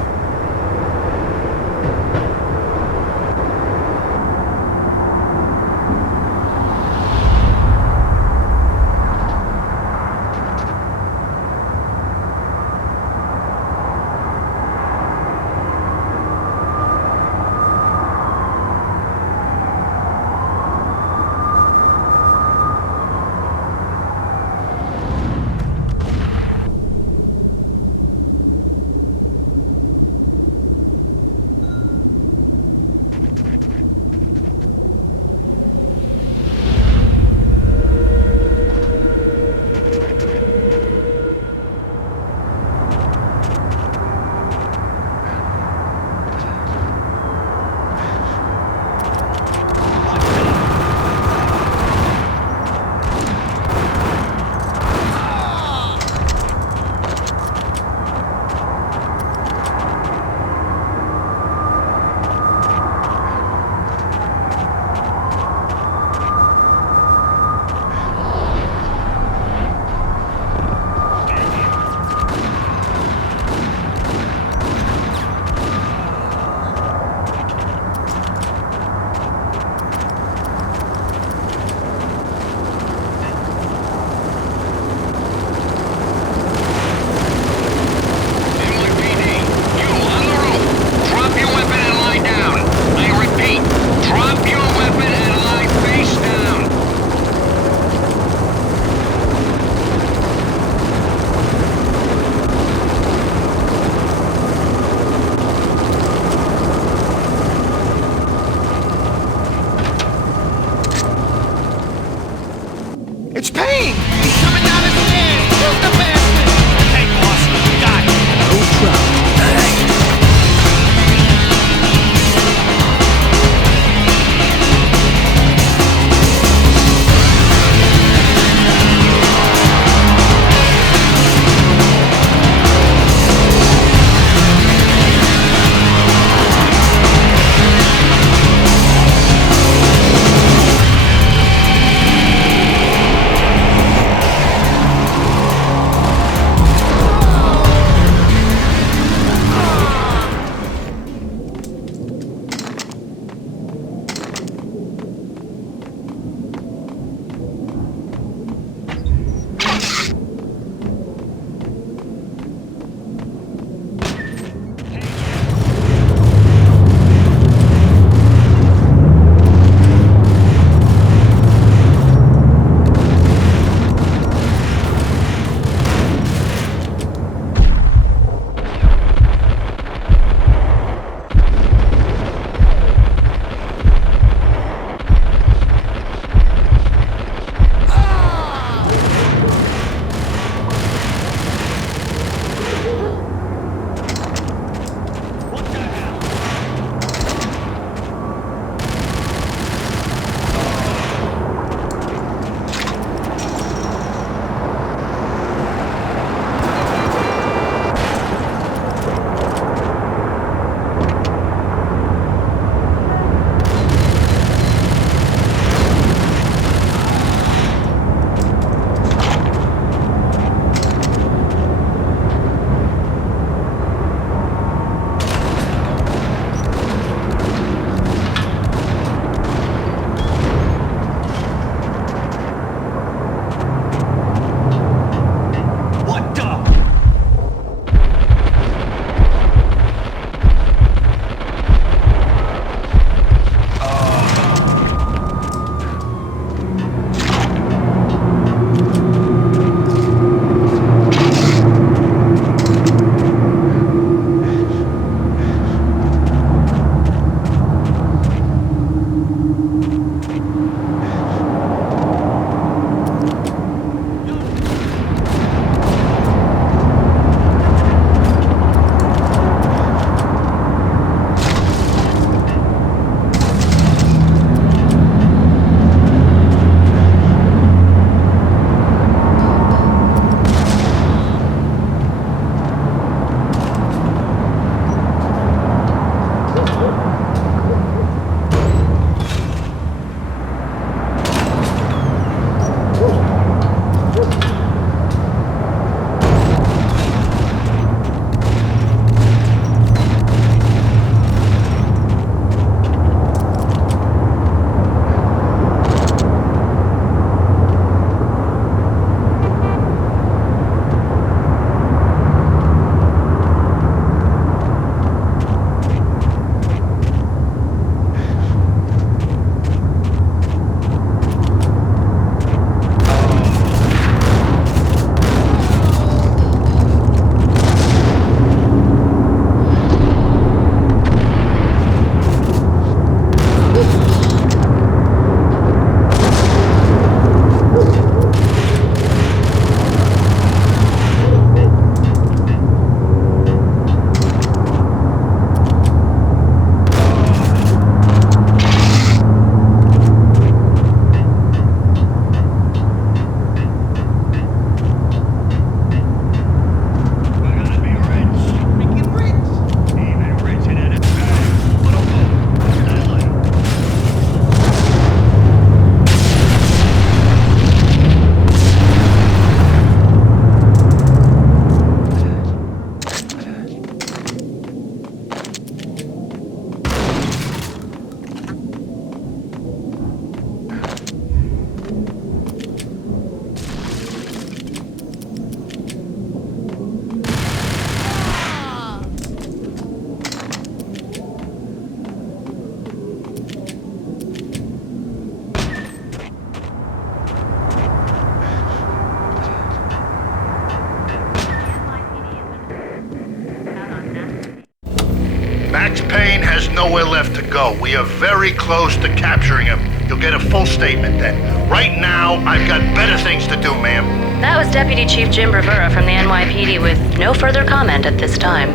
nowhere left to go. We are very close to capturing him. You'll get a full statement then. Right now, I've got better things to do, ma'am. That was Deputy Chief Jim Rivera from the NYPD with no further comment at this time.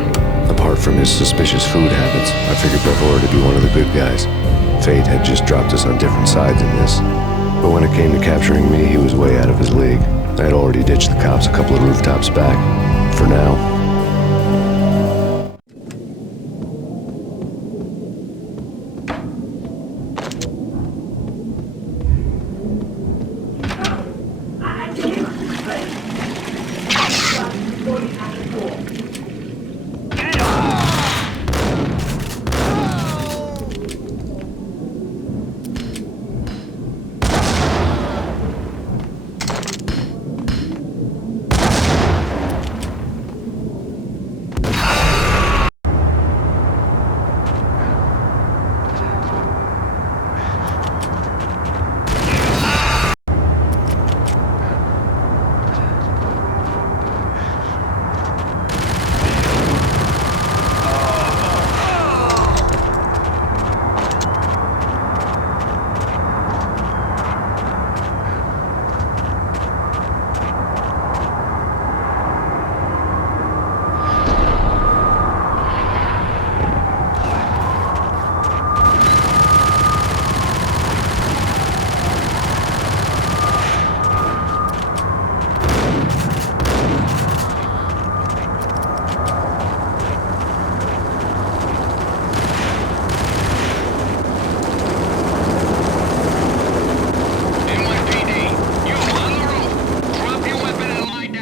Apart from his suspicious food habits, I figured Bavora to be one of the good guys. Fate had just dropped us on different sides in this. But when it came to capturing me, he was way out of his league. I had already ditched the cops a couple of rooftops back. For now.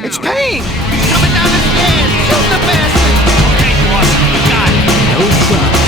It's Payne! He's coming down the stairs! Shoot the bastard! Okay, boss, we got it. No problem.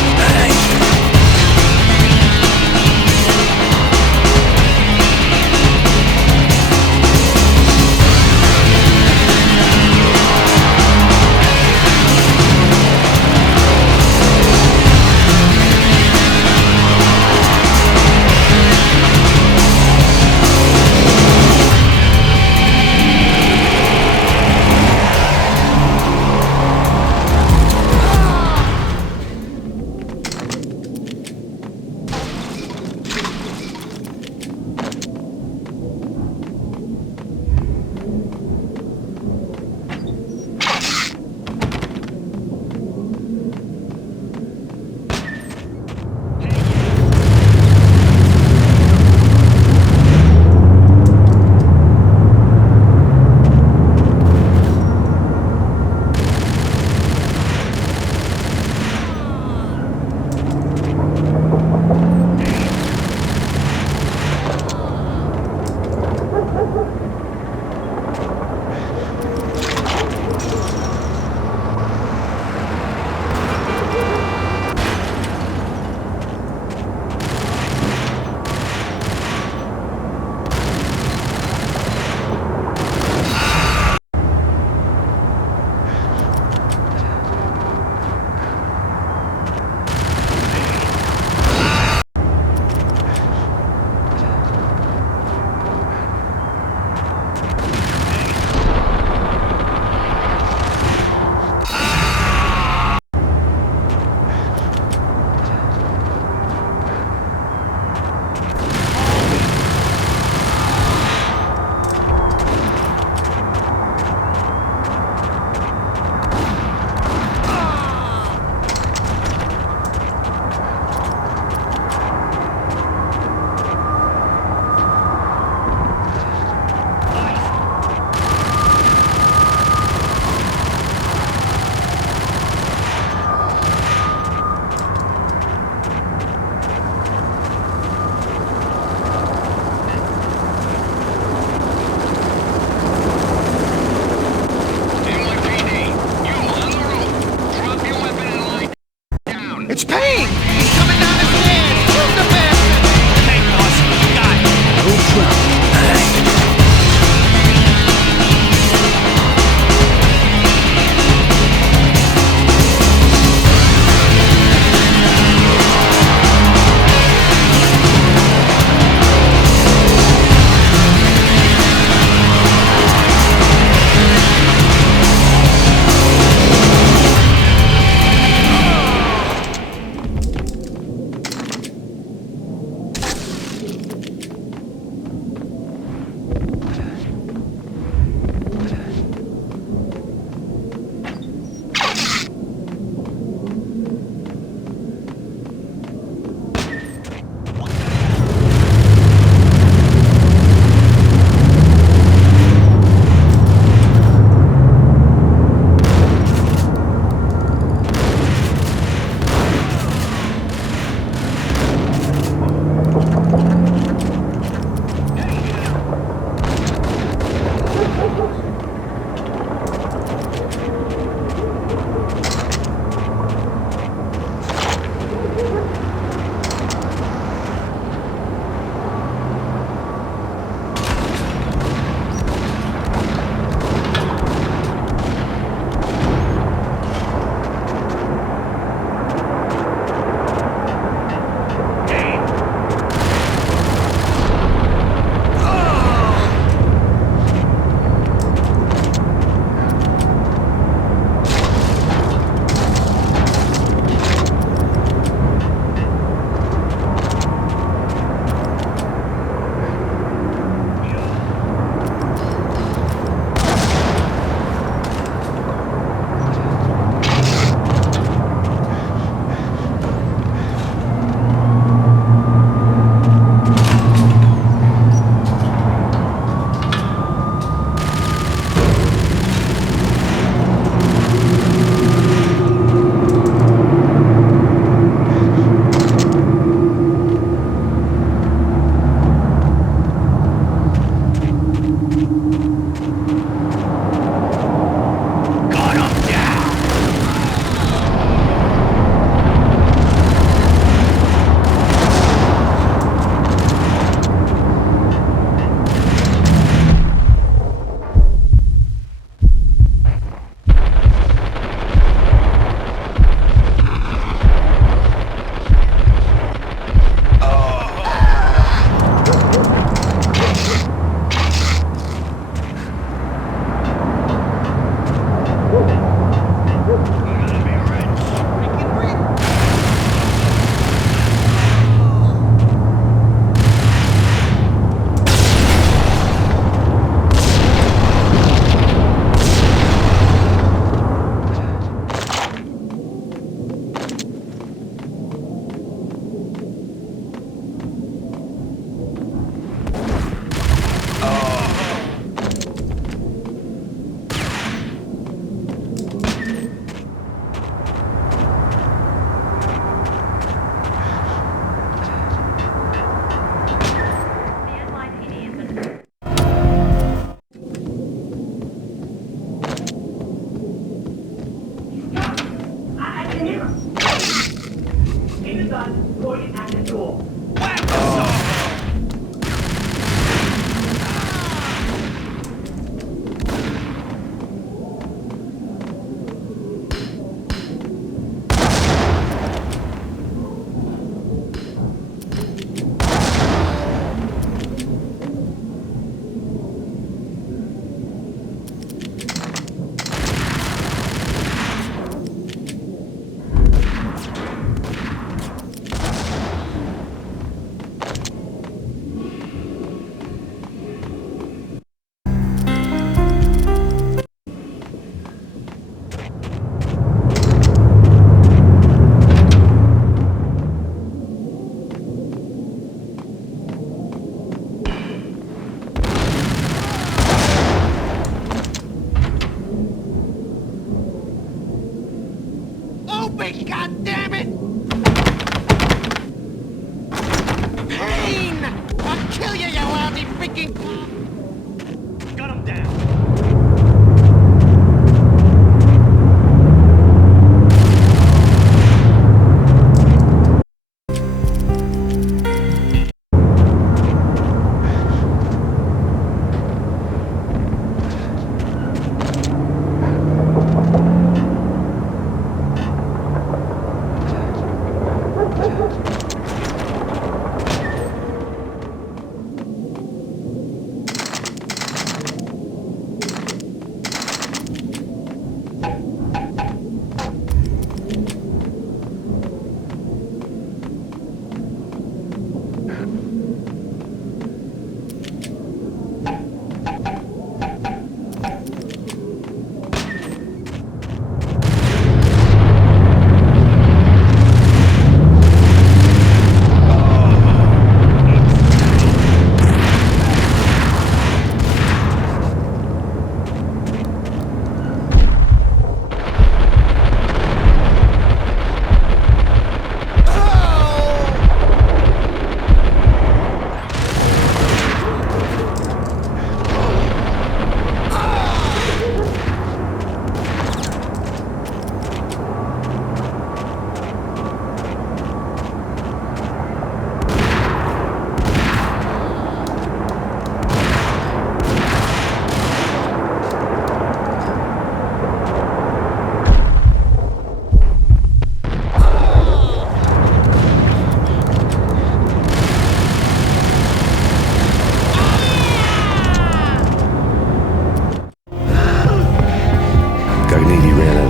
fucking car! Gun him down.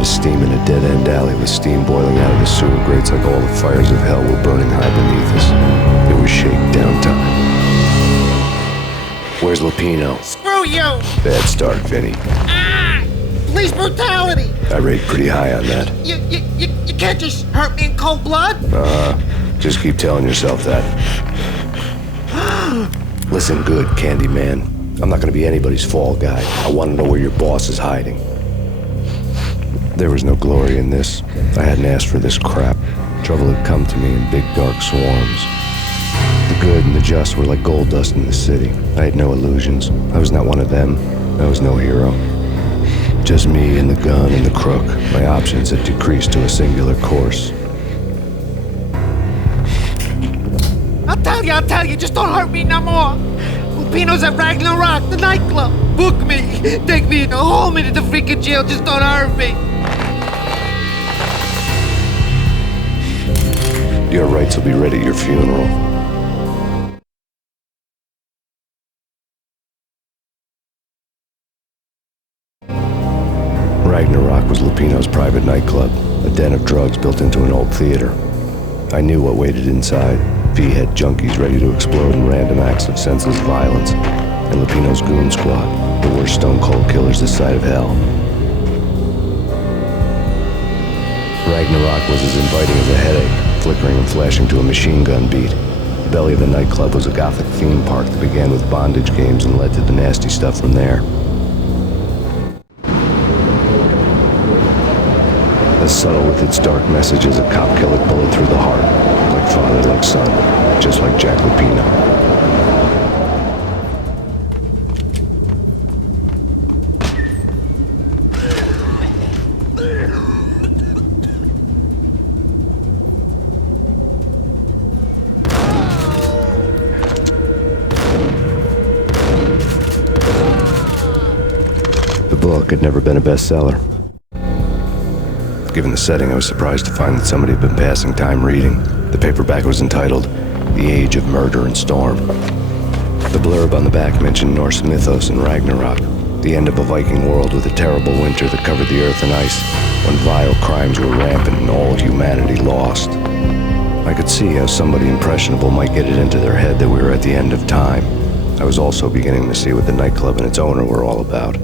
Steam in a dead-end alley with steam boiling out of the sewer grates like all the fires of hell were burning high beneath us. It was shakedown time. Where's Lupino? Screw you! Bad start, Vinny. Ah! Police brutality! I rate pretty high on that. You can't just hurt me in cold blood? Just keep telling yourself that. Listen good, Candyman. I'm not gonna be anybody's fall guy. I want to know where your boss is hiding. There was no glory in this. I hadn't asked for this crap. Trouble had come to me in big dark swarms. The good and the just were like gold dust in the city. I had no illusions. I was not one of them. I was no hero. Just me and the gun and the crook. My options had decreased to a singular course. I'll tell you, just don't hurt me no more. Lupino's at Ragnarok, the nightclub. Book me, take me, haul me to the freaking jail, just don't hurt me. Your rights will be ready at your funeral. Ragnarok was Lupino's private nightclub, a den of drugs built into an old theater. I knew what waited inside. V-head junkies ready to explode in random acts of senseless violence, and Lupino's goon squad, the worst stone-cold killers this side of hell. Ragnarok was as inviting as a headache, flickering and flashing to a machine gun beat. The belly of the nightclub was a gothic theme park that began with bondage games and led to the nasty stuff from there. As subtle with its dark message as a cop-killer bullet through the heart, like father, like son, just like Jack Lupino. The book had never been a bestseller. Given the setting, I was surprised to find that somebody had been passing time reading. The paperback was entitled, The Age of Murder and Storm. The blurb on the back mentioned Norse mythos and Ragnarok, the end of a Viking world with a terrible winter that covered the earth in ice, when vile crimes were rampant and all humanity lost. I could see how somebody impressionable might get it into their head that we were at the end of time. I was also beginning to see what the nightclub and its owner were all about.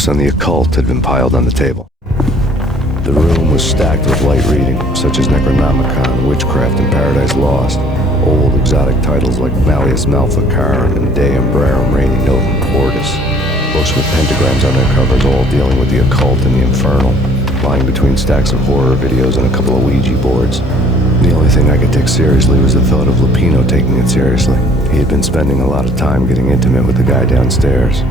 books on the occult had been piled on the table. The room was stacked with light reading, such as Necronomicon, Witchcraft, and Paradise Lost. Old exotic titles like Malleus Maleficarum and De Umbrarum Reini Novum Portus. Books with pentagrams on their covers, all dealing with the occult and the infernal, lying between stacks of horror videos and a couple of Ouija boards. The only thing I could take seriously was the thought of Lupino taking it seriously. He had been spending a lot of time getting intimate with the guy downstairs.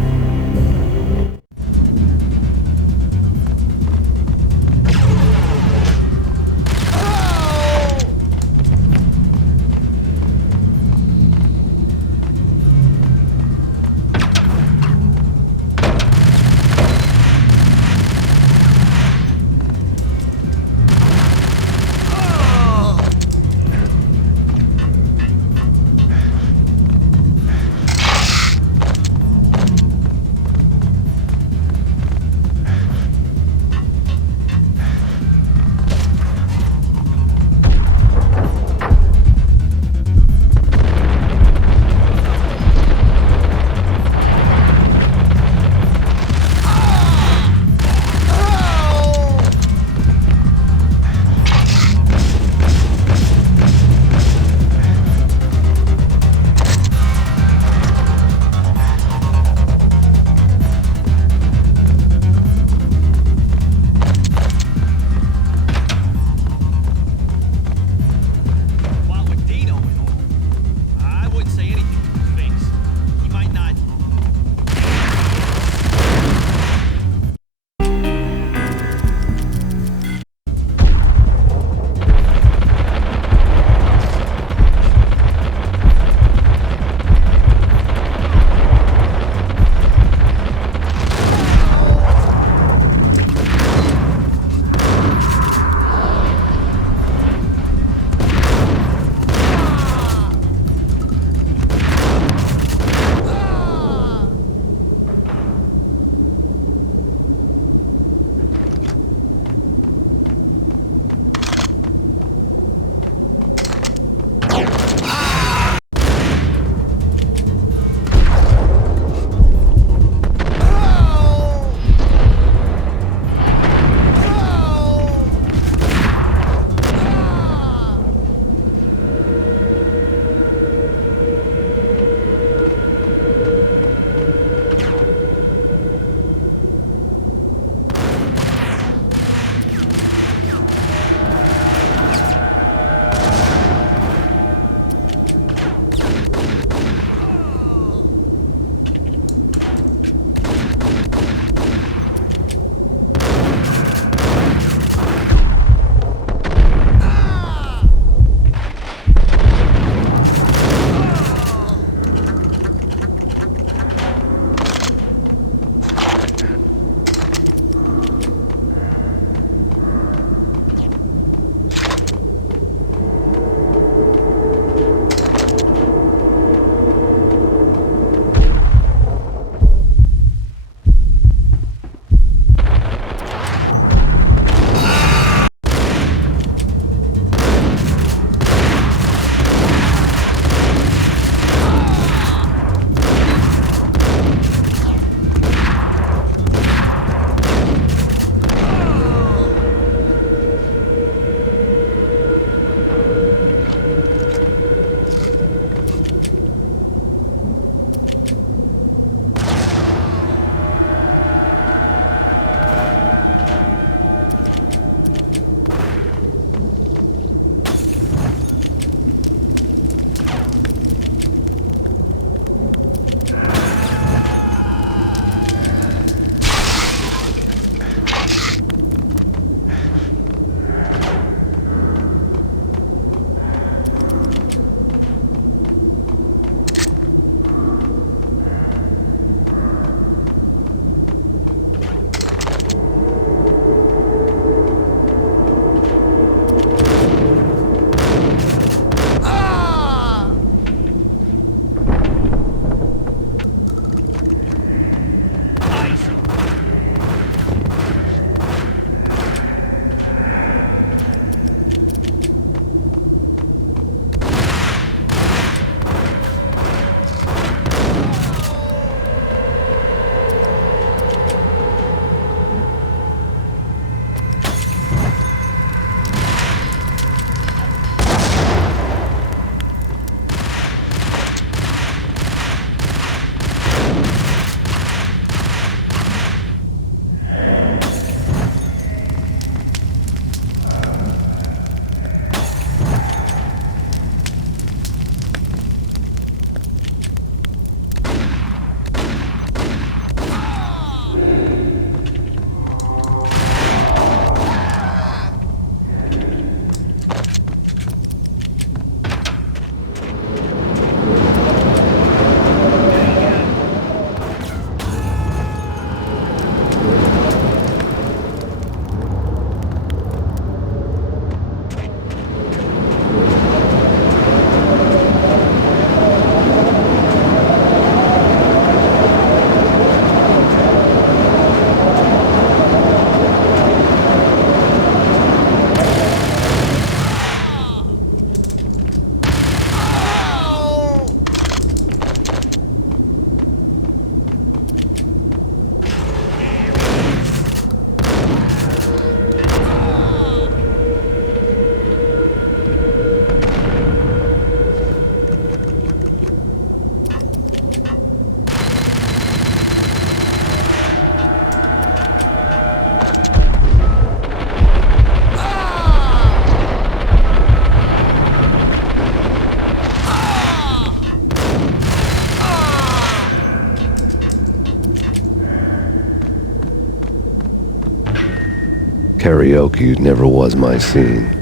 karaoke never was my scene.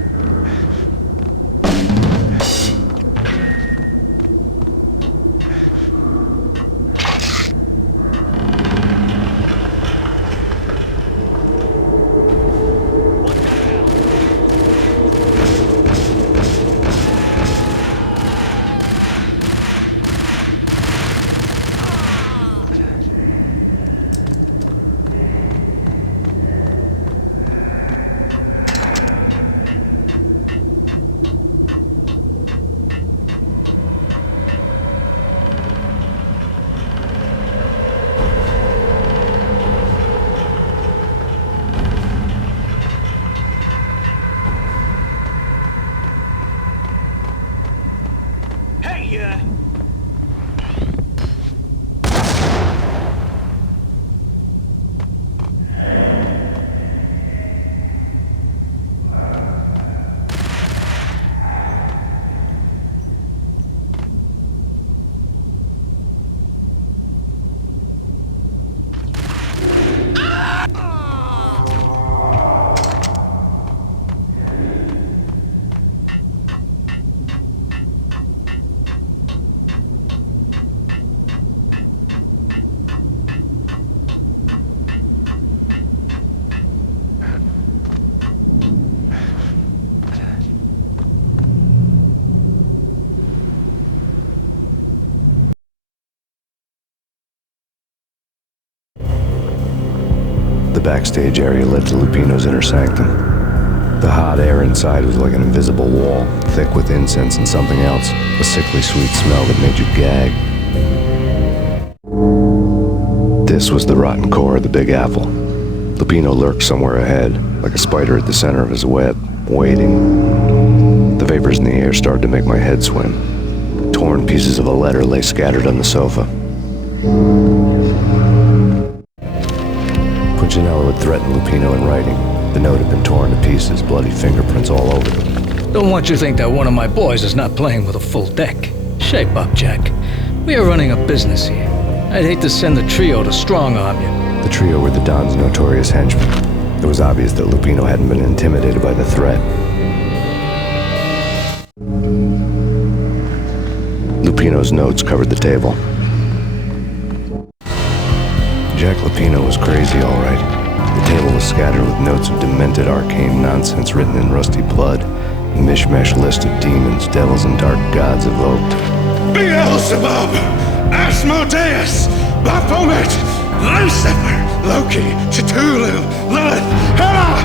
The backstage area led to Lupino's inner sanctum. The hot air inside was like an invisible wall, thick with incense and something else, a sickly sweet smell that made you gag. This was the rotten core of the Big Apple. Lupino lurked somewhere ahead, like a spider at the center of his web, waiting. The vapors in the air started to make my head swim. Torn pieces of a letter lay scattered on the sofa. Punchinello had threatened Lupino in writing. The note had been torn to pieces, bloody fingerprints all over them. Don't want you to think that one of my boys is not playing with a full deck. Shape up, Jack. We are running a business here. I'd hate to send the trio to strong-arm you. The trio were the Don's notorious henchmen. It was obvious that Lupino hadn't been intimidated by the threat. Lupino's notes covered the table. Jack Lupino was crazy, all right. The table was scattered with notes of demented arcane nonsense written in rusty blood, a mishmash list of demons, devils, and dark gods evoked. Beelzebub, Asmodeus, Baphomet, Lucifer, Loki, Cthulhu, Lilith, Hera,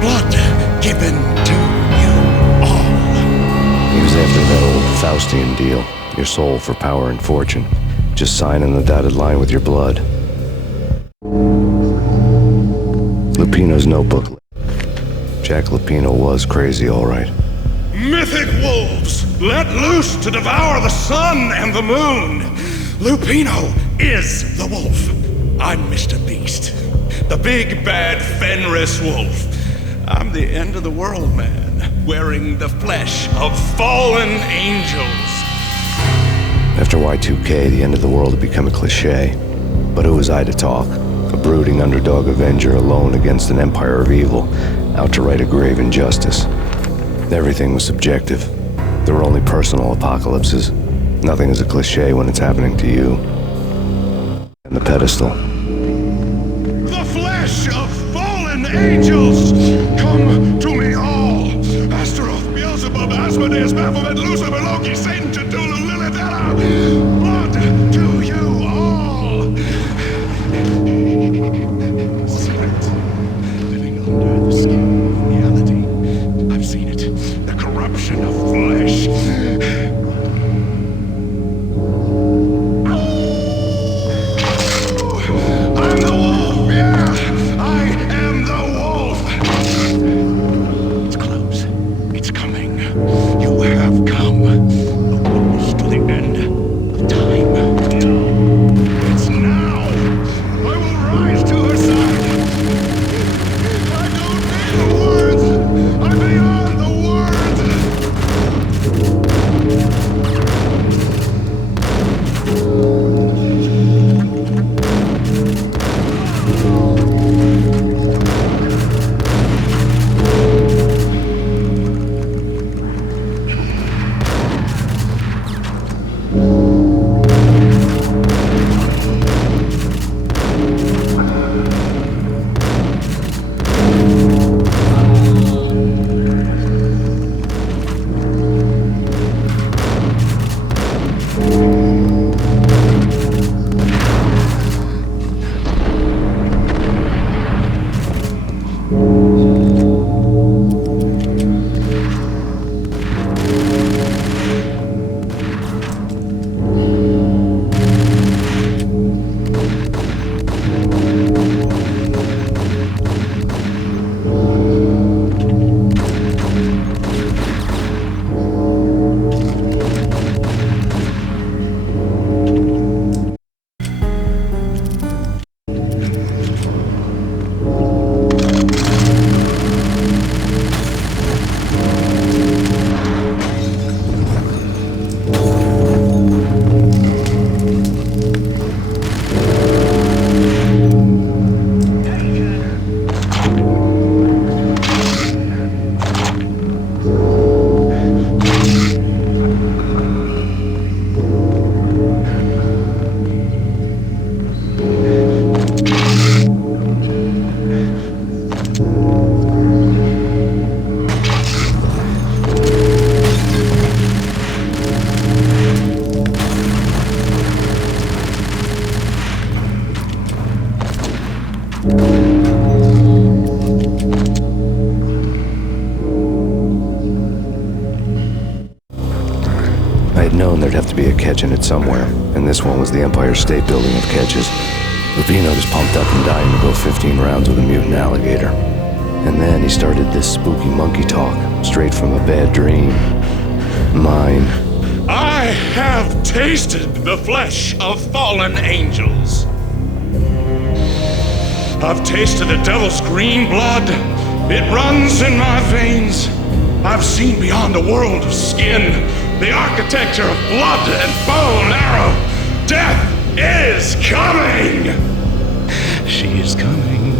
blood given to you all. He was after that old Faustian deal, your soul for power and fortune. Just sign in the dotted line with your blood. Lupino's notebook. Jack Lupino was crazy, all right. Mythic wolves, let loose to devour the sun and the moon. Lupino is the wolf. I'm Mr. Beast, the big bad Fenris wolf. I'm the end of the world man, wearing the flesh of fallen angels. After Y2K, the end of the world had become a cliche. But who was I to talk? A brooding underdog avenger alone against an empire of evil, out to right a grave injustice. Everything was subjective. There were only personal apocalypses. Nothing is a cliche when it's happening to you. And the pedestal. The flesh of fallen angels, come to me all. Astaroth, Beelzebub, Asmodeus, Baphomet, Lucifer, Loki, Satan, Cthulhu, Lilith, Hera. Blood to you all. Living under the skin of reality. I've seen it. The corruption of flesh. I'm the wolf, yeah! I am the wolf! It's close. It's coming. You have come. A witness to the end of time. It's now! I will rise to her side! I don't need the words! I'm beyond the words! I had known there'd have to be a catch in it somewhere, and this one was the Empire State Building of catches. Lupino was pumped up and dying to go 15 rounds with a mutant alligator. And then he started this spooky monkey talk, straight from a bad dream. Mine. I have tasted the flesh of fallen angels. I've tasted the devil's green blood. It runs in my veins. I've seen beyond a world of skin, the architecture of blood and bow and arrow. Death is coming! She is coming,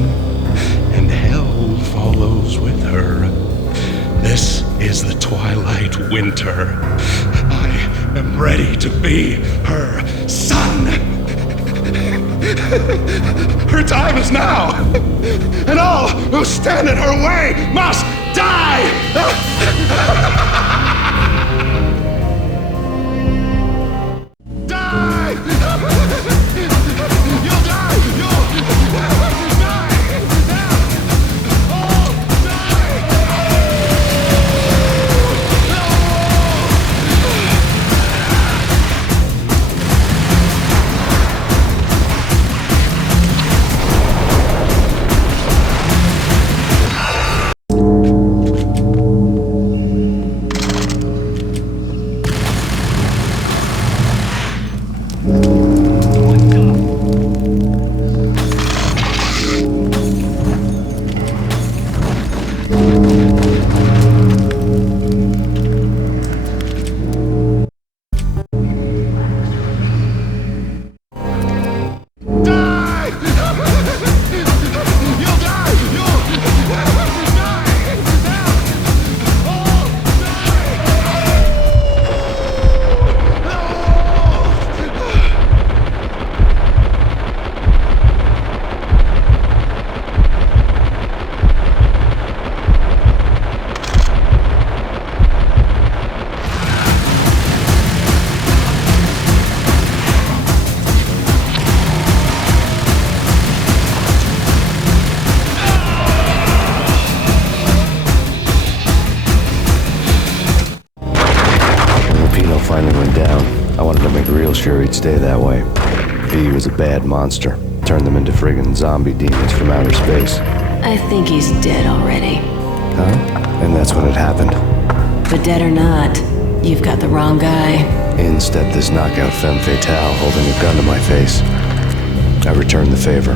and hell follows with her. This is the twilight winter. I am ready to be her son. Her time is now, and all who stand in her way must die! Die! You'll die! You'll die! Oh, Finally went down. I wanted to make real sure he'd stay that way. V was a bad monster. Turned them into friggin' zombie demons from outer space. I think he's dead already. Huh? And that's when it happened. But dead or not, you've got the wrong guy. In stepped this knockout femme fatale holding a gun to my face. I returned the favor.